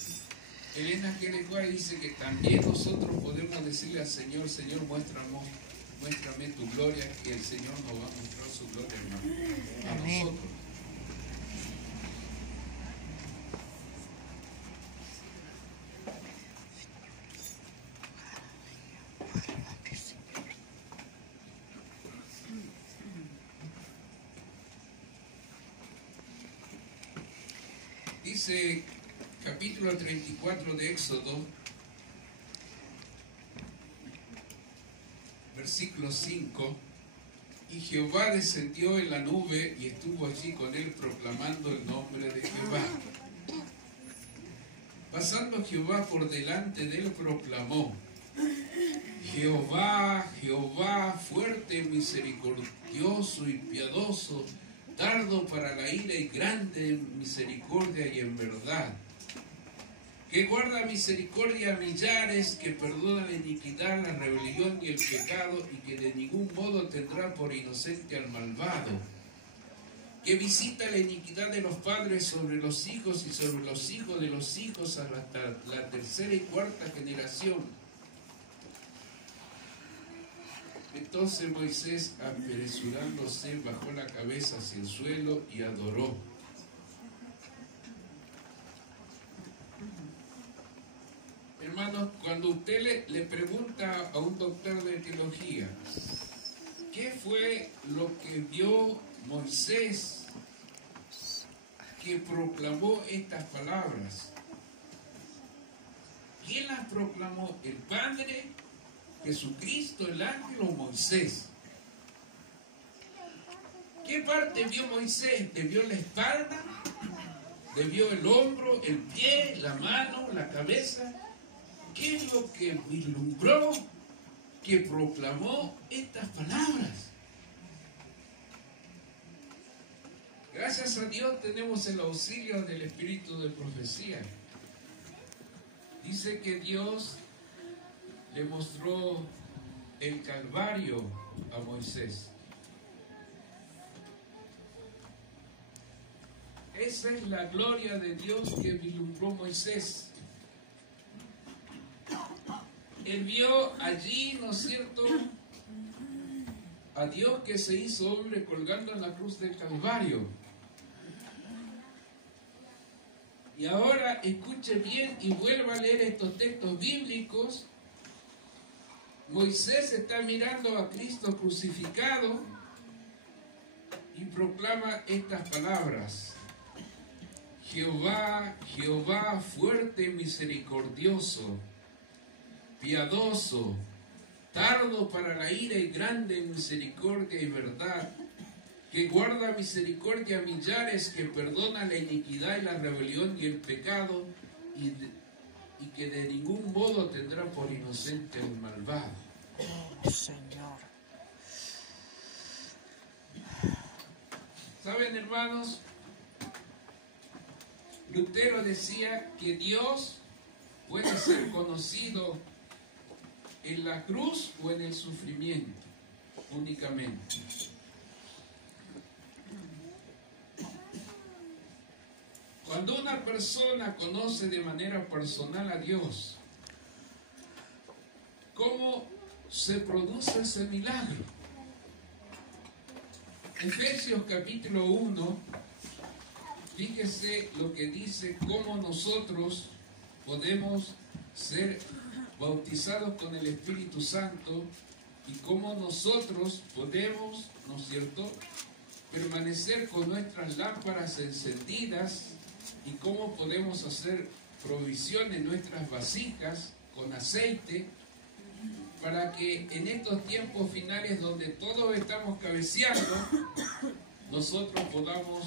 Elena Guay dice que también nosotros podemos decirle al Señor, Señor, muéstrame tu gloria, que el Señor nos va a mostrar su gloria, hermano, a Amén. nosotros. Dice capítulo 34 de Éxodo, versículo 5, y Jehová descendió en la nube y estuvo allí con él proclamando el nombre de Jehová. Pasando Jehová por delante de él proclamó, Jehová, Jehová, fuerte, misericordioso y piadoso, tardo para la ira y grande en misericordia y en verdad, que guarda misericordia a millares, que perdona la iniquidad, la rebelión y el pecado, y que de ningún modo tendrá por inocente al malvado, que visita la iniquidad de los padres sobre los hijos y sobre los hijos de los hijos hasta la tercera y cuarta generación. Entonces Moisés, apresurándose, bajó la cabeza hacia el suelo y adoró. Hermanos, cuando usted le pregunta a un doctor de teología, ¿qué fue lo que vio Moisés que proclamó estas palabras? ¿Quién las proclamó? ¿El Padre, Jesucristo, el ángel o Moisés? ¿Qué parte vio Moisés? ¿Le vio la espalda? ¿Le vio el hombro, el pie, la mano, la cabeza? ¿Qué es lo que vislumbró que proclamó estas palabras? Gracias a Dios tenemos el auxilio del espíritu de profecía. Dice que Dios le mostró el Calvario a Moisés. Esa es la gloria de Dios que vislumbró Moisés. Él vio allí, ¿no es cierto?, a Dios que se hizo hombre colgando en la cruz del Calvario. Y ahora escuche bien y vuelva a leer estos textos bíblicos. Moisés está mirando a Cristo crucificado y proclama estas palabras: Jehová, Jehová, fuerte y misericordioso, piadoso, tardo para la ira y grande en misericordia y verdad, que guarda misericordia a millares, que perdona la iniquidad y la rebelión y el pecado, y que de ningún modo tendrá por inocente al malvado. Señor. ¿Saben, hermanos? Lutero decía que Dios puede ser conocido en la cruz o en el sufrimiento únicamente. Cuando una persona conoce de manera personal a Dios, ¿cómo se produce ese milagro? Efesios capítulo 1, fíjese lo que dice, cómo nosotros podemos ser bautizados con el Espíritu Santo y cómo nosotros podemos, ¿no es cierto?, permanecer con nuestras lámparas encendidas y cómo podemos hacer provisión en nuestras vasijas con aceite para que en estos tiempos finales donde todos estamos cabeceando, nosotros podamos,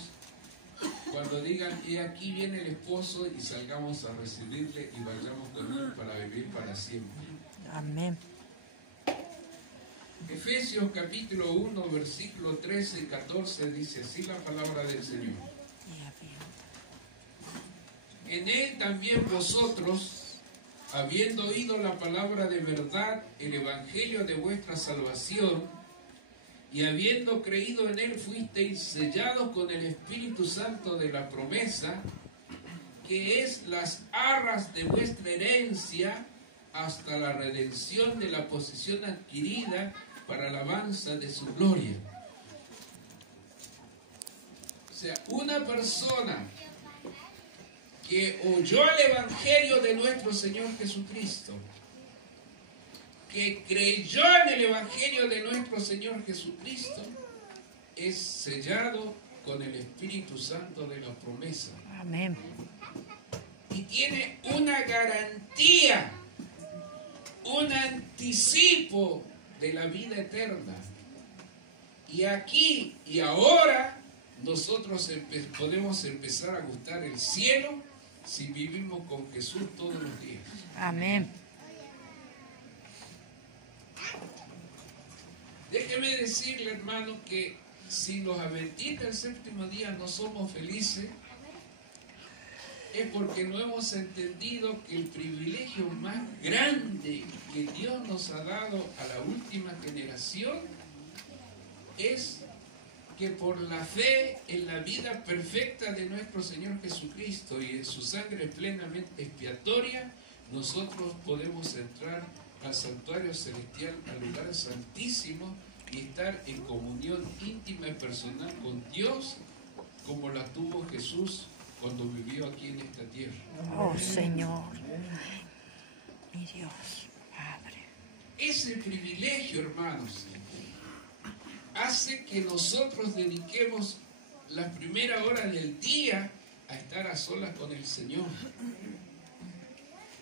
cuando digan, y aquí viene el esposo, y salgamos a recibirle y vayamos con él para vivir para siempre. Amén. Efesios capítulo 1, versículo 13 y 14 dice así la palabra del Señor. En él también vosotros, habiendo oído la palabra de verdad, el evangelio de vuestra salvación, y habiendo creído en él, fuisteis sellados con el Espíritu Santo de la promesa, que es las arras de vuestra herencia, hasta la redención de la posesión adquirida para alabanza de su gloria. O sea, una persona que oyó el evangelio de nuestro Señor Jesucristo, que creyó en el evangelio de nuestro Señor Jesucristo, es sellado con el Espíritu Santo de la promesa. Amén. Y tiene una garantía, un anticipo de la vida eterna. Y aquí y ahora nosotros podemos empezar a gustar el cielo si vivimos con Jesús todos los días. Amén. Déjeme decirle, hermano, que si los adventistas del séptimo día no somos felices, es porque no hemos entendido que el privilegio más grande que Dios nos ha dado a la última generación es que por la fe en la vida perfecta de nuestro Señor Jesucristo y en su sangre plenamente expiatoria, nosotros podemos entrar al santuario celestial, al lugar santísimo, y estar en comunión íntima y personal con Dios, como la tuvo Jesús cuando vivió aquí en esta tierra. Oh Señor, mi Dios, Padre. Ese privilegio, hermanos, hace que nosotros dediquemos la primera hora del día a estar a solas con el Señor.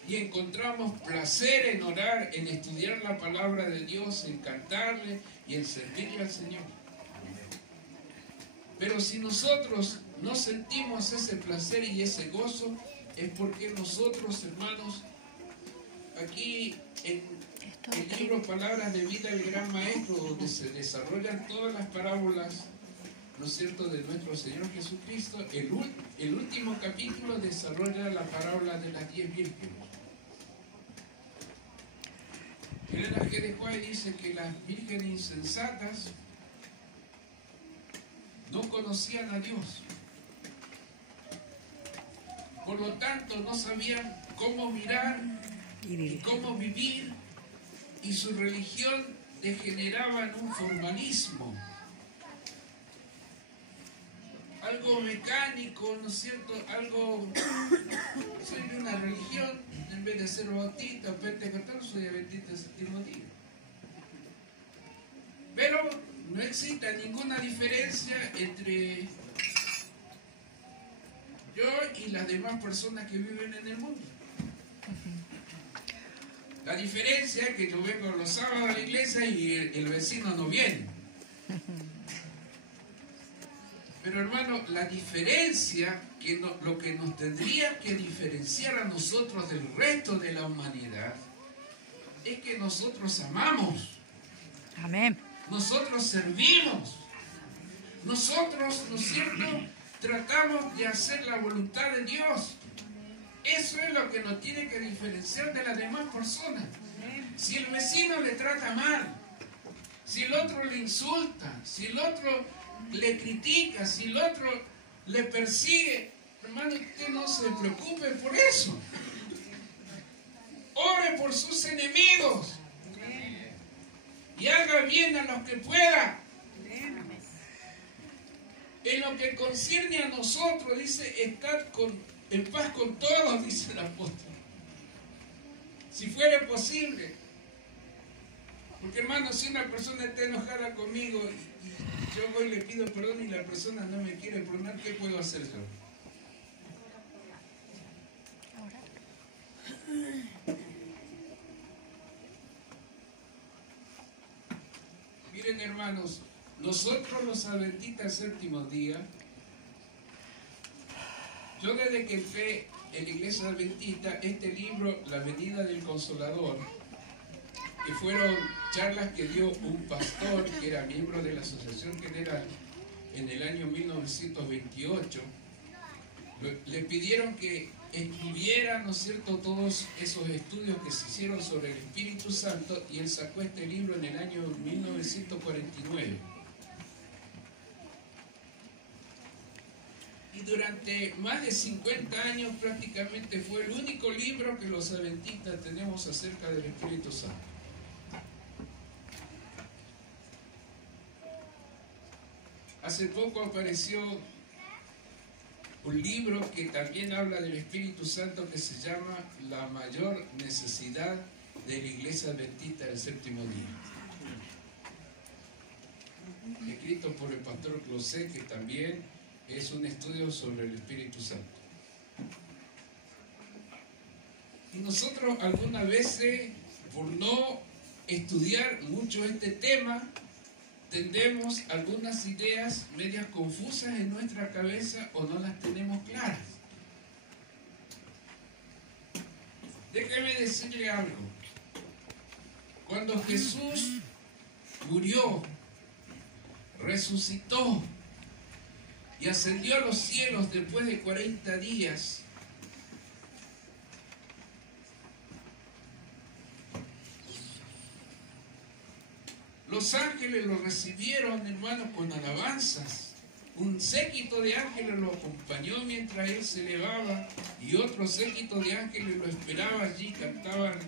Y encontramos placer en orar, en estudiar la palabra de Dios, en cantarle y en servirle al Señor. Pero si nosotros no sentimos ese placer y ese gozo, es porque nosotros, hermanos, aquí en el libro Palabras de Vida del Gran Maestro, donde se desarrollan todas las parábolas, ¿no es cierto?, de nuestro Señor Jesucristo, el último capítulo desarrolla la parábola de las 10 vírgenes. El G. de Juárez dice que las vírgenes insensatas no conocían a Dios. Por lo tanto, no sabían cómo mirar y cómo vivir, y su religión degeneraba en un formalismo, algo mecánico, ¿no es cierto? Algo, soy de una religión, en vez de ser bautista, pentecostal, soy adventista del séptimo día. Pero no existe ninguna diferencia entre yo y las demás personas que viven en el mundo. La diferencia es que yo vengo los sábados a la iglesia y el vecino no viene. Pero hermano, la diferencia, lo que nos tendría que diferenciar a nosotros del resto de la humanidad, es que nosotros amamos. Amén. Nosotros servimos. Nosotros, ¿no es cierto?, tratamos de hacer la voluntad de Dios. Eso es lo que nos tiene que diferenciar de las demás personas. Si el vecino le trata mal, si el otro le insulta, si el otro le critica, si el otro le persigue, hermano, usted no se preocupe por eso. Ore por sus enemigos y haga bien a los que pueda. En lo que concierne a nosotros, dice, estad en paz con todos, dice el apóstol. Si fuera posible. Porque hermano, si una persona está enojada conmigo y yo voy y le pido perdón y la persona no me quiere perdonar, ¿qué puedo hacer yo? Miren hermanos, nosotros los adventistas séptimo día, yo desde que entré en la iglesia adventista, este libro, La venida del Consolador, que fueron charlas que dio un pastor que era miembro de la Asociación General en el año 1928, le pidieron que escribiera, ¿no es cierto?, todos esos estudios que se hicieron sobre el Espíritu Santo, y él sacó este libro en el año 1949. Y durante más de 50 años prácticamente fue el único libro que los adventistas tenemos acerca del Espíritu Santo. Hace poco apareció un libro que también habla del Espíritu Santo que se llama La mayor necesidad de la Iglesia Adventista del Séptimo Día. Escrito por el pastor Closé, que también es un estudio sobre el Espíritu Santo. Y nosotros algunas veces, por no estudiar mucho este tema, tendemos algunas ideas medias confusas en nuestra cabeza o no las tenemos claras. Déjeme decirle algo. Cuando Jesús murió, resucitó y ascendió a los cielos después de 40 días, los ángeles lo recibieron, hermanos, con alabanzas. Un séquito de ángeles lo acompañó mientras él se elevaba y otro séquito de ángeles lo esperaba allí, cantaban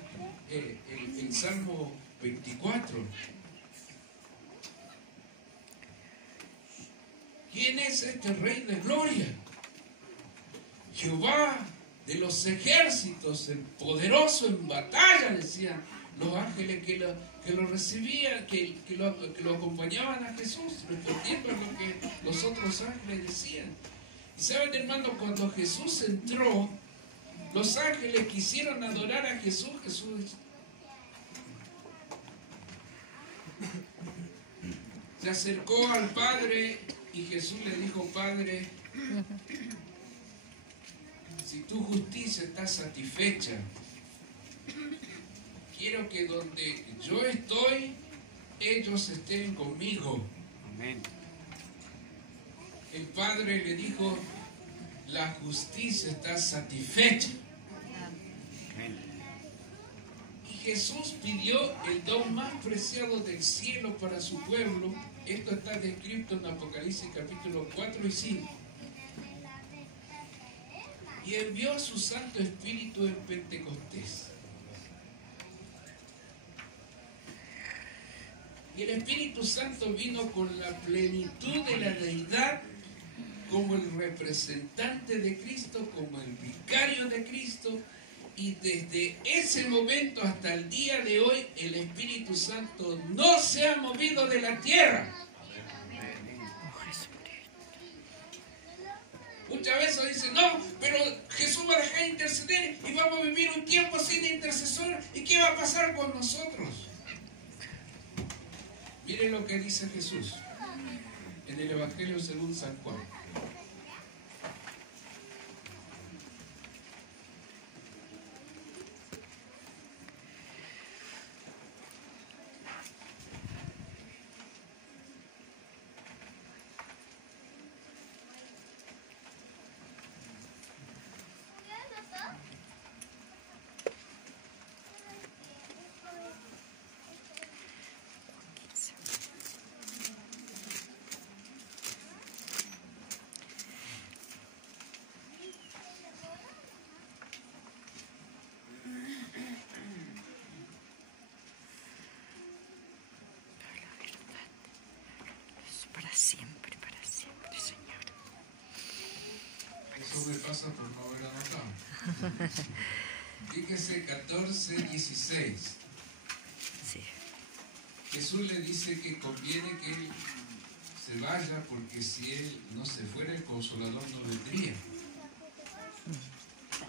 el Salmo 24. ¿Quién es este Rey de Gloria? Jehová de los ejércitos, el poderoso en batalla, decían los ángeles que lo recibían, que lo acompañaban a Jesús, respondiendo a lo que los otros ángeles decían. Y saben, hermano, cuando Jesús entró, los ángeles quisieron adorar a Jesús. Jesús se acercó al Padre y Jesús le dijo: Padre, si tu justicia está satisfecha, quiero que donde yo estoy, ellos estén conmigo. Amén. El Padre le dijo: la justicia está satisfecha. Amén. Y Jesús pidió el don más preciado del cielo para su pueblo. Esto está descrito en Apocalipsis capítulo 4 y 5. Y envió a su Santo Espíritu en Pentecostés. Y el Espíritu Santo vino con la plenitud de la deidad, como el representante de Cristo, como el vicario de Cristo, y desde ese momento hasta el día de hoy el Espíritu Santo no se ha movido de la tierra. Muchas veces dicen: no, pero Jesús va a dejar de interceder y vamos a vivir un tiempo sin intercesor. ¿Y qué va a pasar con nosotros? Miren lo que dice Jesús en el Evangelio según San Juan. Eso me pasa por no haber anotado. Fíjese 14:16. Sí. Jesús le dice que conviene que él se vaya porque si él no se fuera el consolador no vendría.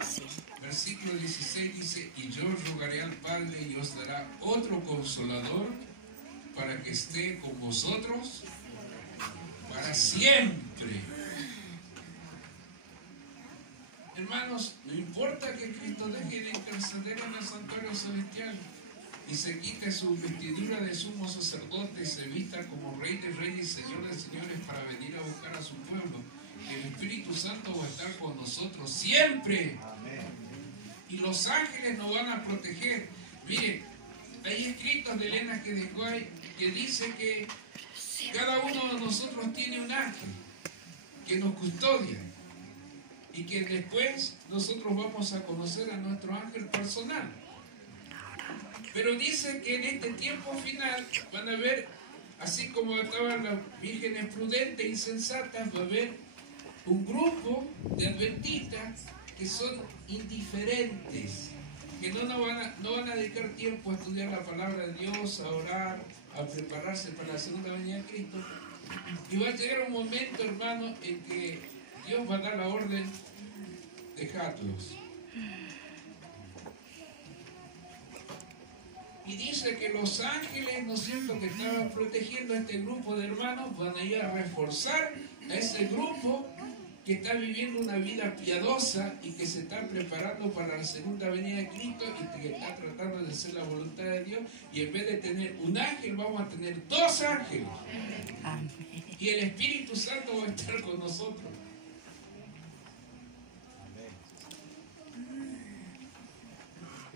Sí. Versículo 16 dice, y yo rogaré al Padre y os dará otro consolador para que esté con vosotros para siempre. Hermanos, no importa que Cristo deje de interceder en el santuario celestial y se quite su vestidura de sumo sacerdote y se vista como Rey de Reyes y Señor de Señores para venir a buscar a su pueblo. El Espíritu Santo va a estar con nosotros siempre. Y los ángeles nos van a proteger. Miren, hay escritos de Elena que dejó ahí que dice que cada uno de nosotros tiene un ángel que nos custodia y que después nosotros vamos a conocer a nuestro ángel personal. Pero dice que en este tiempo final van a haber, así como estaban las vírgenes prudentes e insensatas, va a haber un grupo de adventistas que son indiferentes, que no van a dedicar tiempo a estudiar la palabra de Dios, a orar, a prepararse para la segunda venida de Cristo. Y va a llegar un momento, hermano, en que Dios va a dar la orden, dejadlos. Y dice que los ángeles, ¿no es cierto?, que estaban protegiendo a este grupo de hermanos, van a ir a reforzar a ese grupo que está viviendo una vida piadosa y que se está preparando para la segunda venida de Cristo y que está tratando de hacer la voluntad de Dios. Y en vez de tener un ángel, vamos a tener dos ángeles. Amén. Y el Espíritu Santo va a estar con nosotros.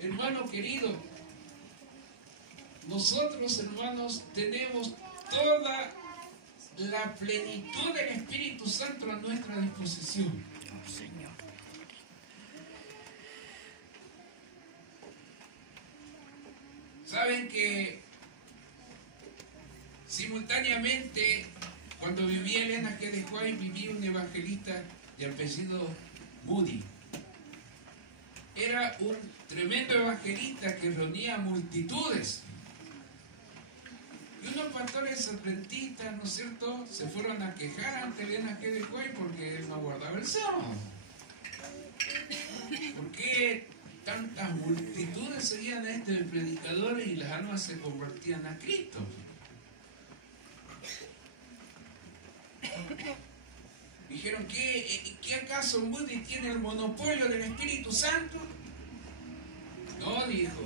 Hermano querido, nosotros, hermanos, tenemos toda la plenitud del Espíritu Santo a nuestra disposición. Oh, Señor. Saben que simultáneamente, cuando vivía Elena G. de White, vivía un evangelista de apellido Moody. Era un tremendo evangelista que reunía multitudes. Y unos pastores adventistas, ¿no es cierto?, se fueron a quejar ante Elena G. de White porque él no guardaba el sábado. ¿Por qué tantas multitudes seguían a este predicador y las almas se convertían a Cristo? Dijeron, ¿qué acaso Moody tiene el monopolio del Espíritu Santo? No, dijo.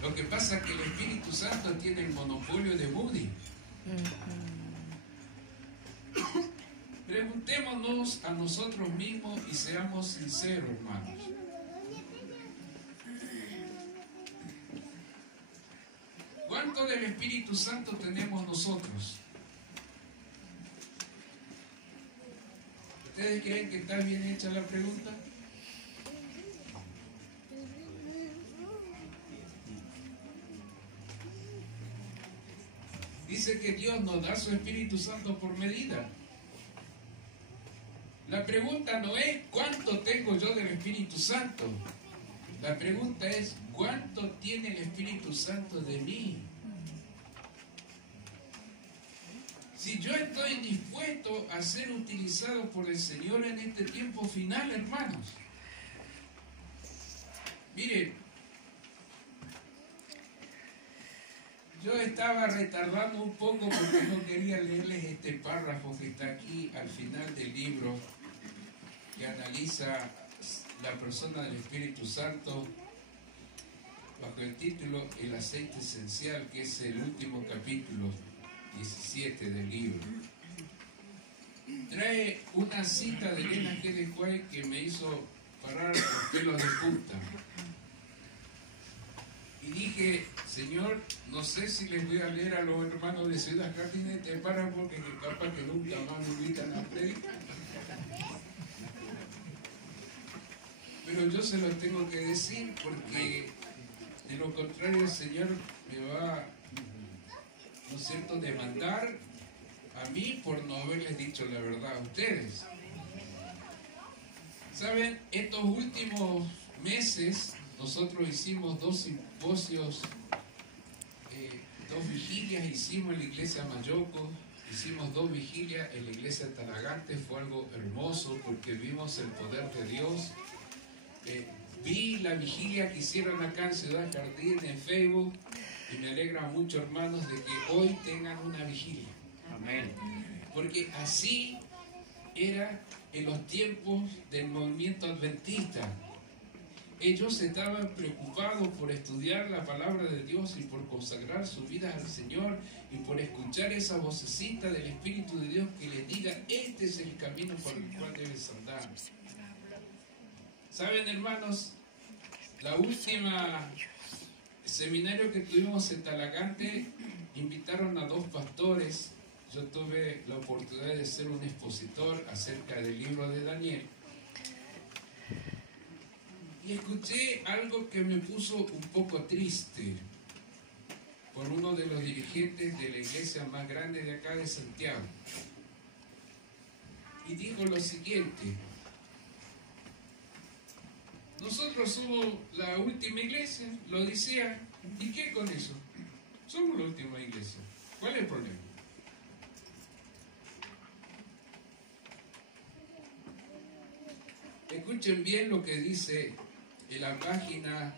Lo que pasa es que el Espíritu Santo tiene el monopolio de Moody. Preguntémonos a nosotros mismos y seamos sinceros, hermanos. ¿Cuánto del Espíritu Santo tenemos nosotros? ¿Ustedes creen que está bien hecha la pregunta? Dice que Dios nos da su Espíritu Santo por medida. La pregunta no es ¿cuánto tengo yo del Espíritu Santo? La pregunta es ¿cuánto tiene el Espíritu Santo de mí? Si yo estoy dispuesto a ser utilizado por el Señor en este tiempo final, hermanos. Miren, yo estaba retardando un poco porque no quería leerles este párrafo que está aquí al final del libro, que analiza la persona del Espíritu Santo bajo el título El aceite esencial, que es el último capítulo 17 del libro. Trae una cita de Elena G. de White que me hizo parar los pelos de punta. Y dije, Señor, no sé si les voy a leer a los hermanos de Ciudad Jardines este párrafo que capaz que nunca más me invitan a predicar. Pero yo se los tengo que decir porque de lo contrario el Señor me va, ¿no es cierto?, demandar a mí por no haberles dicho la verdad a ustedes. Saben, estos últimos meses nosotros hicimos 2 simposios, 2 vigilias hicimos en la iglesia Mayoco, hicimos 2 vigilias en la iglesia de Talagante. Fue algo hermoso porque vimos el poder de Dios. Vi la vigilia que hicieron acá en Ciudad Jardín en Facebook y me alegra mucho, hermanos, de que hoy tengan una vigilia. Amén. Porque así era en los tiempos del movimiento adventista. Ellos estaban preocupados por estudiar la palabra de Dios y por consagrar su vida al Señor y por escuchar esa vocecita del Espíritu de Dios que les diga: este es el camino por el cual debes andar. Saben, hermanos, la última seminario que tuvimos en Talagante invitaron a 2 pastores. Yo tuve la oportunidad de ser un expositor acerca del libro de Daniel. Y escuché algo que me puso un poco triste por uno de los dirigentes de la iglesia más grande de acá de Santiago. Y dijo lo siguiente: nosotros somos la última iglesia, la Odisea. ¿Y qué con eso? Somos la última iglesia. ¿Cuál es el problema? Escuchen bien lo que dice en la página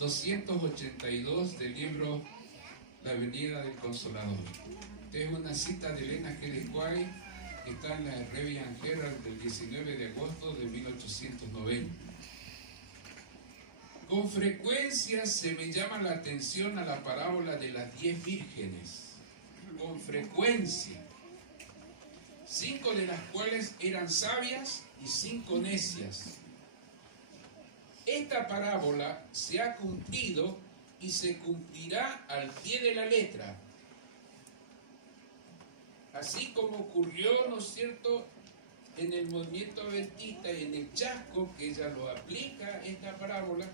282 del libro La Venida del Consolador. Es una cita de Elena G. de Quay que está en la Revian Herald del 19 de agosto de 1890. Con frecuencia se me llama la atención a la parábola de las 10 vírgenes. Con frecuencia. 5 de las cuales eran sabias y 5 necias. Esta parábola se ha cumplido y se cumplirá al pie de la letra. Así como ocurrió, ¿no es cierto?, en el movimiento adventista y en el chasco, que ella lo aplica, esta parábola,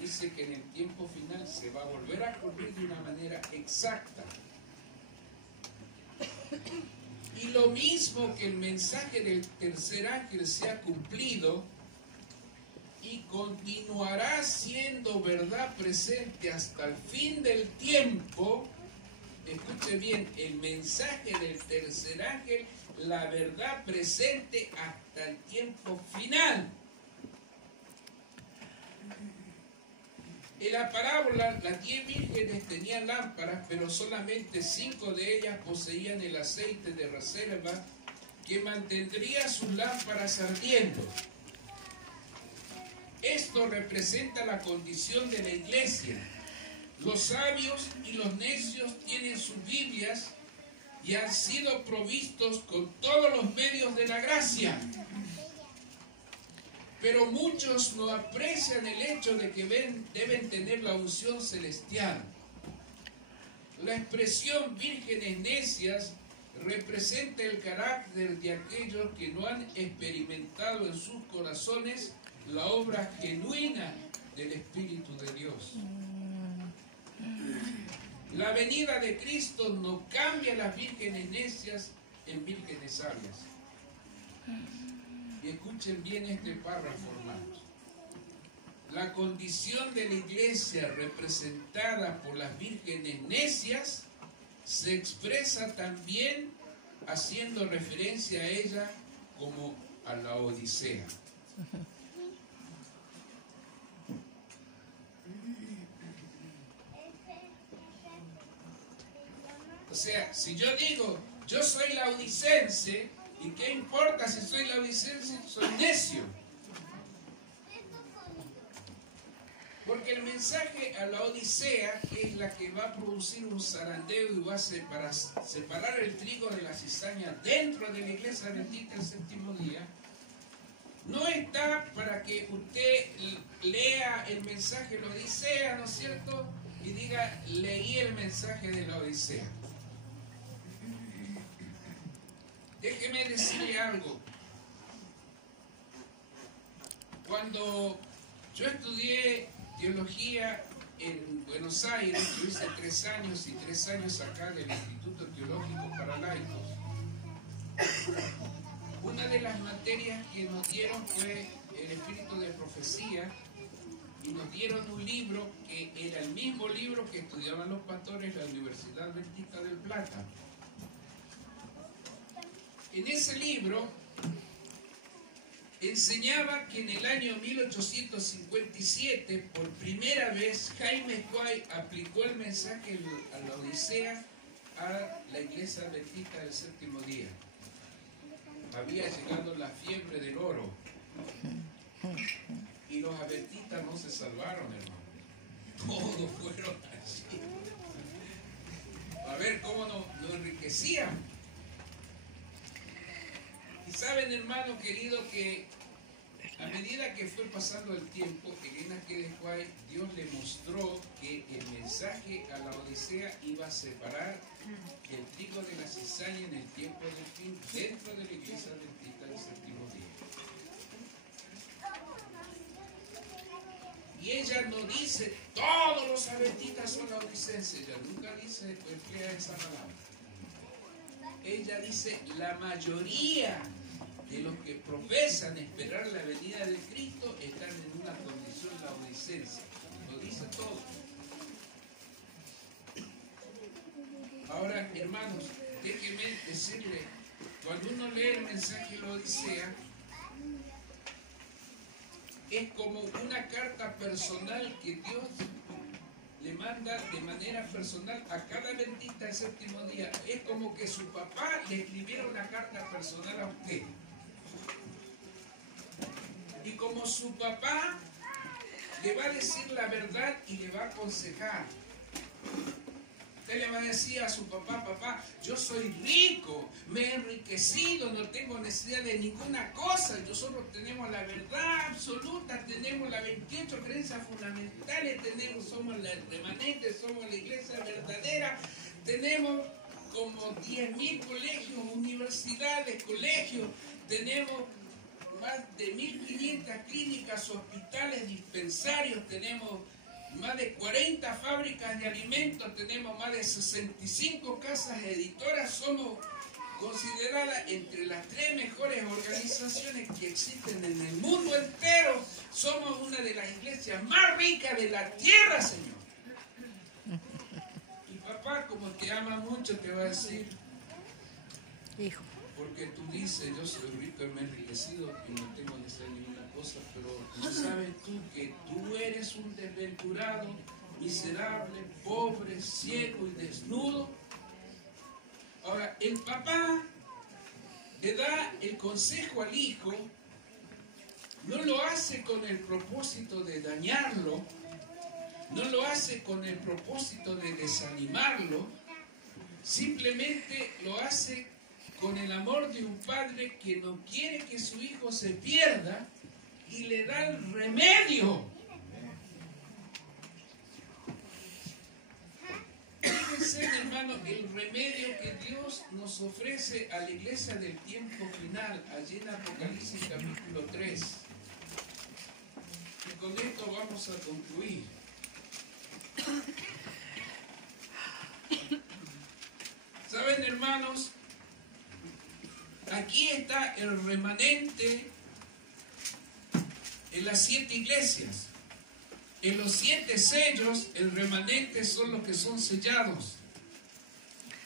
dice que en el tiempo final se va a volver a cumplir de una manera exacta. Y lo mismo que el mensaje del tercer ángel se ha cumplido y continuará siendo verdad presente hasta el fin del tiempo. Escuche bien, el mensaje del tercer ángel, la verdad presente hasta el tiempo final. En la parábola, las 10 vírgenes tenían lámparas, pero solamente 5 de ellas poseían el aceite de reserva que mantendría sus lámparas ardiendo. Esto representa la condición de la iglesia. Los sabios y los necios tienen sus Biblias y han sido provistos con todos los medios de la gracia. Pero muchos no aprecian el hecho de que deben tener la unción celestial. La expresión vírgenes necias representa el carácter de aquellos que no han experimentado en sus corazones la obra genuina del Espíritu de Dios. La venida de Cristo no cambia a las vírgenes necias en vírgenes sabias. Y escuchen bien este párrafo, hermanos. La condición de la iglesia representada por las vírgenes necias se expresa también haciendo referencia a ella como a la Odisea. O sea, si yo digo, yo soy laodicense, ¿y qué importa si soy laodicense? Soy necio. Porque el mensaje a la Odisea, que es la que va a producir un zarandeo y va a separar el trigo de la cizaña dentro de la iglesia adventista el séptimo día, no está para que usted lea el mensaje de la Odisea, ¿no es cierto?, y diga, leí el mensaje de la Odisea. Déjeme decirle algo. Cuando yo estudié teología en Buenos Aires, yo hice 3 años y 3 años acá del Instituto Teológico para Laicos, una de las materias que nos dieron fue el espíritu de profecía y nos dieron un libro que era el mismo libro que estudiaban los pastores en la Universidad Adventista del Plata. En ese libro enseñaba que en el año 1857, por primera vez, Jaime Esquire aplicó el mensaje a la Odisea a la Iglesia Adventista del Séptimo Día. Había llegado la fiebre del oro y los adventistas no se salvaron, hermano. Todos fueron allí. A ver cómo nos enriquecían. Y saben, hermano querido, que a medida que fue pasando el tiempo, Elena G. de White, Dios le mostró que el mensaje a la Odisea iba a separar el trigo de la cizaña en el tiempo del fin dentro de la Iglesia Adventista del Séptimo Día. Y ella no dice todos los adventistas son odicenses, ella nunca dice, emplea esa palabra. Ella dice la mayoría de los que profesan esperar la venida de Cristo están en una condición laodicense. Lo dice todo. Ahora, hermanos, déjenme decirle, cuando uno lee el mensaje de la Odisea, es como una carta personal que Dios le manda de manera personal a cada adventista del séptimo día. Es como que su papá le escribiera una carta personal a usted. Y como su papá le va a decir la verdad y le va a aconsejar. Usted le va a decir a su papá, papá, yo soy rico, me he enriquecido, no tengo necesidad de ninguna cosa, nosotros tenemos la verdad absoluta, tenemos las 28 creencias fundamentales, somos la remanente, somos la iglesia verdadera, tenemos como 10.000 colegios, universidades, colegios, tenemos más de 1.500 clínicas, hospitales, dispensarios, tenemos más de 40 fábricas de alimentos, tenemos más de 65 casas editoras, somos consideradas entre las 3 mejores organizaciones que existen en el mundo entero, somos una de las iglesias más ricas de la tierra, Señor. Y papá, como te ama mucho, te va a decir, Hijo. porque tú dices, yo soy rico y me he enriquecido y no tengo necesidad de ninguna cosa, pero no sabes tú que tú eres un desventurado, miserable, pobre, ciego y desnudo. Ahora, el papá le da el consejo al hijo, no lo hace con el propósito de dañarlo, no lo hace con el propósito de desanimarlo, simplemente lo hace con el amor de un padre que no quiere que su hijo se pierda y le da el remedio. Fíjense, hermano, el remedio que Dios nos ofrece a la iglesia del tiempo final, allí en Apocalipsis capítulo 3. Y con esto vamos a concluir. ¿Saben, hermanos? Aquí está el remanente en las 7 iglesias. En los 7 sellos, el remanente son los que son sellados.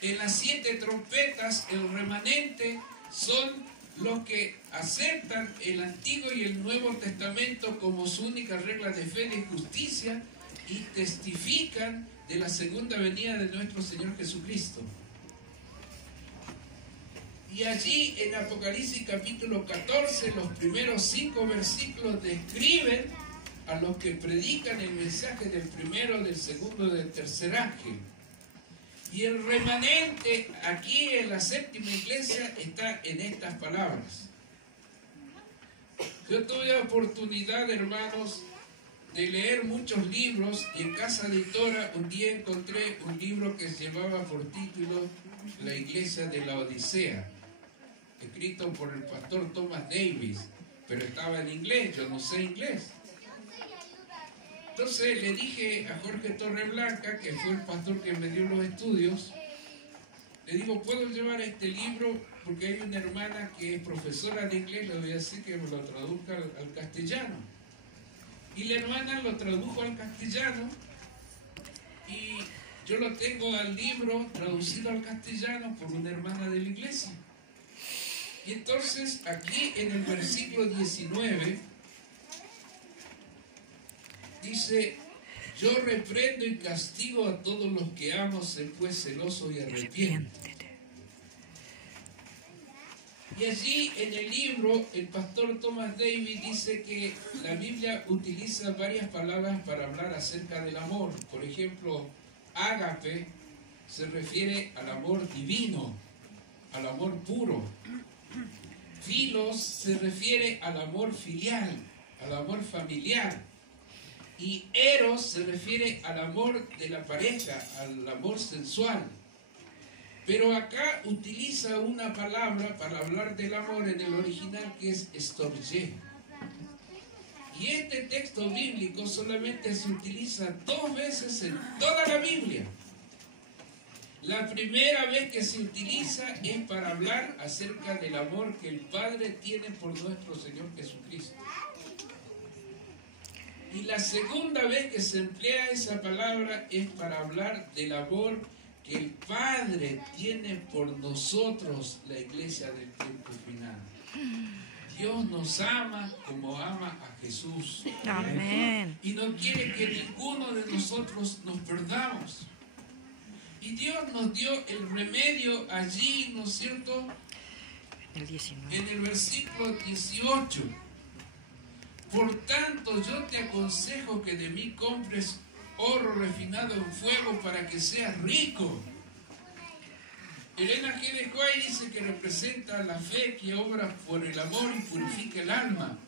En las 7 trompetas, el remanente son los que aceptan el Antiguo y el Nuevo Testamento como su única regla de fe y justicia y testifican de la segunda venida de nuestro Señor Jesucristo. Y allí en Apocalipsis capítulo 14, los primeros 5 versículos describen a los que predican el mensaje del primero, del segundo y del tercer ángel. Y el remanente aquí en la séptima iglesia está en estas palabras. Yo tuve la oportunidad, hermanos, de leer muchos libros y en casa editora un día encontré un libro que llevaba por título La iglesia de la Odisea, escrito por el pastor Thomas Davis, pero estaba en inglés, yo no sé inglés. Entonces le dije a Jorge Torreblanca, que fue el pastor que me dio los estudios, le digo, ¿puedo llevar este libro porque hay una hermana que es profesora de inglés, le voy a decir que me lo traduzca al castellano. Y la hermana lo tradujo al castellano y yo lo tengo al libro traducido al castellano por una hermana de la iglesia. Y entonces aquí en el versículo 19 dice: yo reprendo y castigo a todos los que amo, sé pues celoso y arrepiéntete. Y allí en el libro el pastor Thomas Davis dice que la Biblia utiliza varias palabras para hablar acerca del amor. Por ejemplo, ágape se refiere al amor divino, al amor puro. Filos se refiere al amor filial, al amor familiar. Y eros se refiere al amor de la pareja, al amor sensual. Pero acá utiliza una palabra para hablar del amor en el original que es storge. Y este texto bíblico solamente se utiliza 2 veces en toda la Biblia. La primera vez que se utiliza es para hablar acerca del amor que el Padre tiene por nuestro Señor Jesucristo. Y la segunda vez que se emplea esa palabra es para hablar del amor que el Padre tiene por nosotros, la iglesia del tiempo final. Dios nos ama como ama a Jesús. Amén. Y no quiere que ninguno de nosotros nos perdamos. Y Dios nos dio el remedio allí, ¿no es cierto? El 19. En el versículo 18. Por tanto, yo te aconsejo que de mí compres oro refinado en fuego para que seas rico. Elena G. de White dice que representa la fe que obra por el amor y purifica el alma.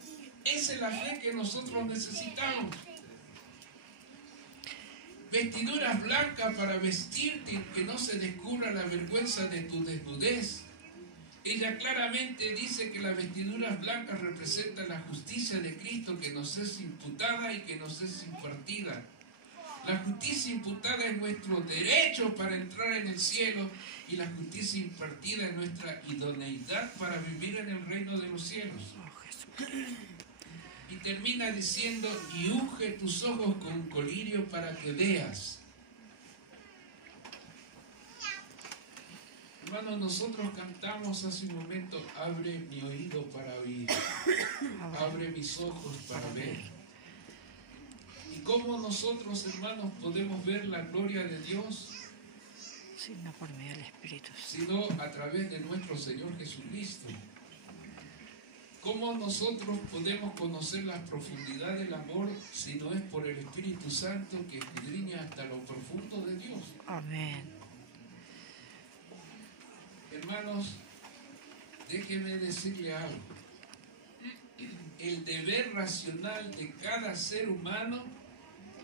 Esa es la fe que nosotros necesitamos. Vestiduras blancas para vestirte y que no se descubra la vergüenza de tu desnudez. Ella claramente dice que las vestiduras blancas representan la justicia de Cristo que nos es imputada y que nos es impartida. La justicia imputada es nuestro derecho para entrar en el cielo y la justicia impartida es nuestra idoneidad para vivir en el reino de los cielos. Y termina diciendo: y unge tus ojos con colirio para que veas. Hermanos, nosotros cantamos hace un momento: abre mi oído para oír, abre mis ojos para ver. ¿Y cómo nosotros, hermanos, podemos ver la gloria de Dios? Sino por medio del Espíritu. Sino a través de nuestro Señor Jesucristo. ¿Cómo nosotros podemos conocer la profundidad del amor si no es por el Espíritu Santo que escudriña hasta lo profundo de Dios? Amén. Hermanos, déjenme decirle algo. El deber racional de cada ser humano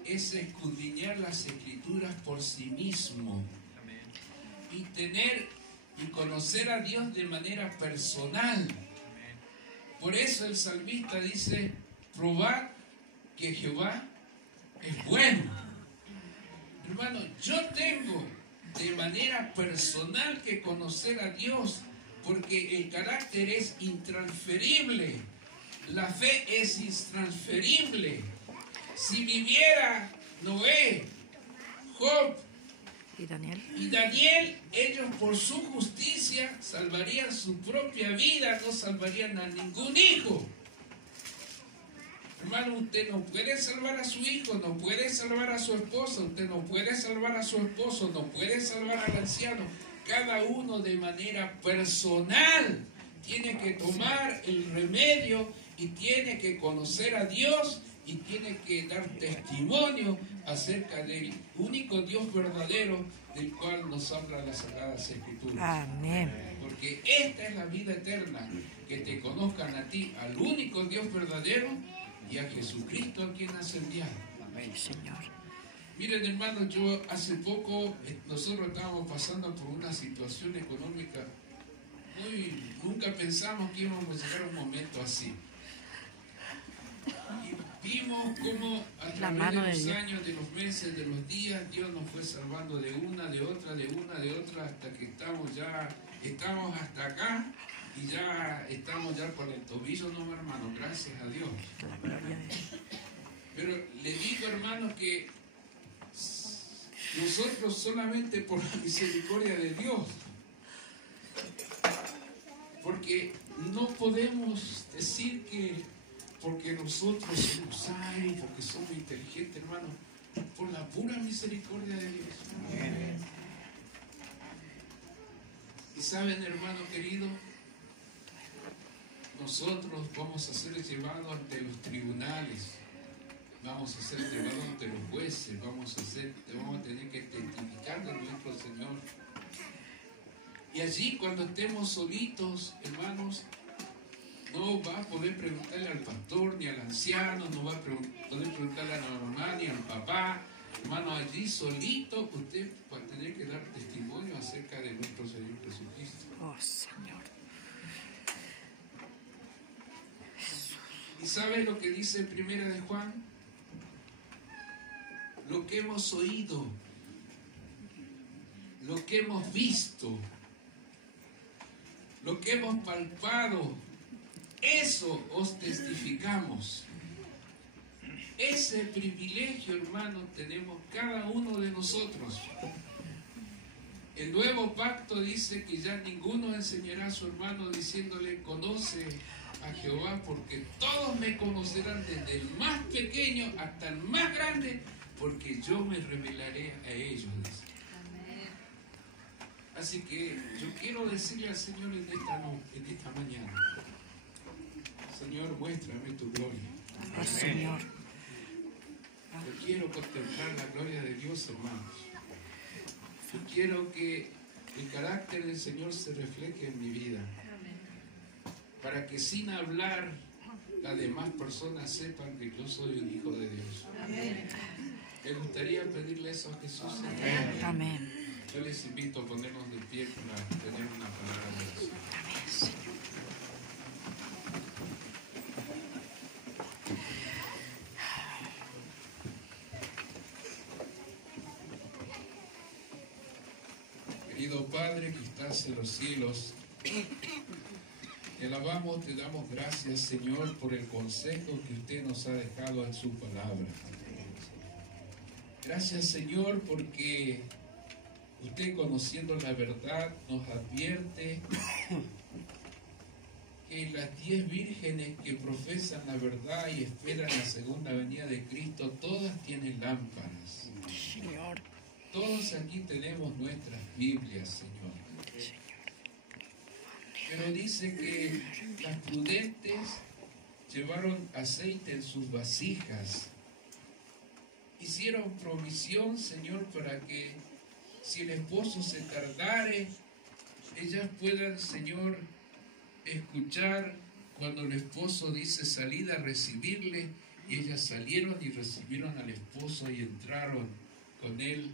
es escudriñar las Escrituras por sí mismo y tener y conocer a Dios de manera personal. Por eso el salmista dice: probad que Jehová es bueno. Hermano, yo tengo de manera personal que conocer a Dios, porque el carácter es intransferible, la fe es intransferible. Si viviera Noé, Job y Daniel, ellos por su justicia salvarían su propia vida, no salvarían a ningún hijo. Hermano, usted no puede salvar a su hijo, no puede salvar a su esposa, usted no puede salvar a su esposo, no puede salvar al anciano. Cada uno de manera personal tiene que tomar el remedio y tiene que conocer a Dios y tiene que dar testimonio acerca del único Dios verdadero del cual nos habla las Sagradas Escrituras. Amén. Porque esta es la vida eterna, que te conozcan a ti, al único Dios verdadero, y a Jesucristo a quien has enviado. Amén, Señor. Miren, hermanos, yo hace poco, nosotros estábamos pasando por una situación económica nunca pensamos que íbamos a llegar a un momento así. Y vimos cómo a través de los años, de los meses, de los días, Dios nos fue salvando de una, de otra, hasta que estamos ya Estamos hasta acá y ya estamos ya con el tobillo, no, hermano, gracias a Dios. La gloria de Dios. Pero le digo, hermanos, que nosotros solamente por la misericordia de Dios, porque no podemos decir que porque nosotros somos sabios, porque somos inteligentes, hermanos, por la pura misericordia de Dios. Y saben, hermano querido, nosotros vamos a ser llevados ante los tribunales, vamos a ser llevados ante los jueces, vamos a tener que testificar de nuestro Señor. Y allí, cuando estemos solitos, hermanos, no va a poder preguntarle al pastor ni al anciano, no va a poder preguntarle a la mamá ni al papá. Hermano, allí solito usted va a tener que dar testimonio acerca de nuestro Señor Jesucristo. Oh, Señor. ¿Y sabe lo que dice en Primera de Juan? Lo que hemos oído, lo que hemos visto, lo que hemos palpado, eso os testificamos. Ese privilegio, hermano, tenemos cada uno de nosotros. El nuevo pacto dice que ya ninguno enseñará a su hermano diciéndole, conoce a Jehová, porque todos me conocerán desde el más pequeño hasta el más grande, porque yo me revelaré a ellos, dice. Así que yo quiero decirle al Señor en esta mañana, Señor, muéstrame tu gloria. Oh, Señor. Yo quiero contemplar la gloria de Dios, hermanos. Yo quiero que el carácter del Señor se refleje en mi vida, para que sin hablar las demás personas sepan que yo soy un hijo de Dios. Me gustaría pedirle eso a Jesús. Amén. Yo les invito a ponernos de pie para tener una palabra de oración. Amén, Señor. Querido Padre que estás en los cielos, te alabamos, te damos gracias, Señor, por el consejo que usted nos ha dejado en su palabra. Gracias, Señor, porque usted, conociendo la verdad, nos advierte que las 10 vírgenes que profesan la verdad y esperan la segunda venida de Cristo, todas tienen lámparas. Señor. Todos aquí tenemos nuestras Biblias, Señor. Pero dice que las prudentes llevaron aceite en sus vasijas. Hicieron provisión, Señor, para que si el esposo se tardare, ellas puedan, Señor, escuchar cuando el esposo dice salid a recibirle, y ellas salieron y recibieron al esposo y entraron con él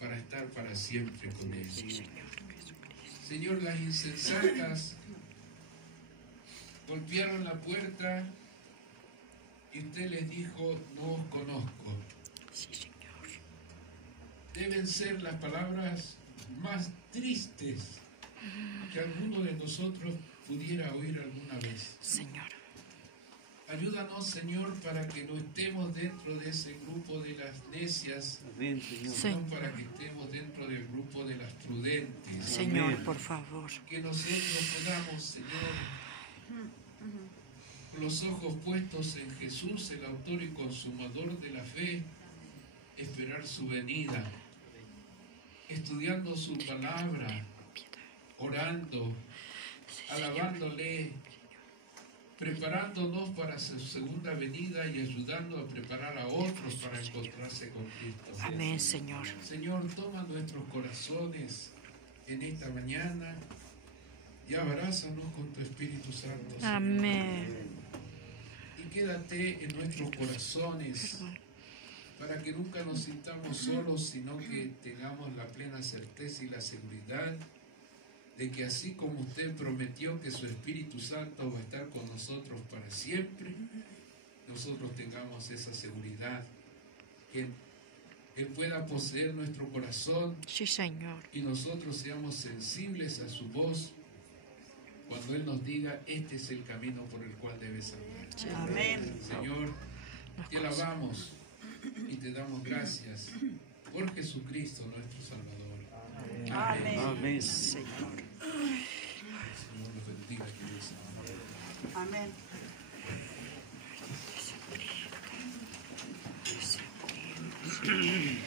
para estar para siempre con él. Señor, las insensatas golpearon la puerta y usted les dijo, no os conozco. Sí, Señor. Deben ser las palabras más tristes que alguno de nosotros pudiera oír alguna vez. Señor. Ayúdanos, Señor, para que no estemos dentro de ese grupo de las necias, Amén, Señor. sino para que estemos dentro del grupo de las prudentes. Señor, Amén. por favor. Que nosotros podamos, Señor, con los ojos puestos en Jesús, el autor y consumador de la fe, esperar su venida, estudiando su palabra, orando, alabándole, preparándonos para su segunda venida y ayudando a preparar a otros para encontrarse con Cristo. Amén, Señor. Señor, toma nuestros corazones en esta mañana y abrázanos con tu Espíritu Santo, Señor. Amén. Y quédate en nuestros corazones para que nunca nos sintamos solos, sino que tengamos la plena certeza y la seguridad de que así como usted prometió que su Espíritu Santo va a estar con nosotros para siempre, nosotros tengamos esa seguridad, que Él pueda poseer nuestro corazón Sí, Señor. y nosotros seamos sensibles a su voz cuando Él nos diga, este es el camino por el cual debes andar. Amén. Señor, te alabamos y te damos gracias por Jesucristo nuestro Salvador. Amén. Amén. Señor. Señor, los bendiga, queridos hermanos. Amén. Amén.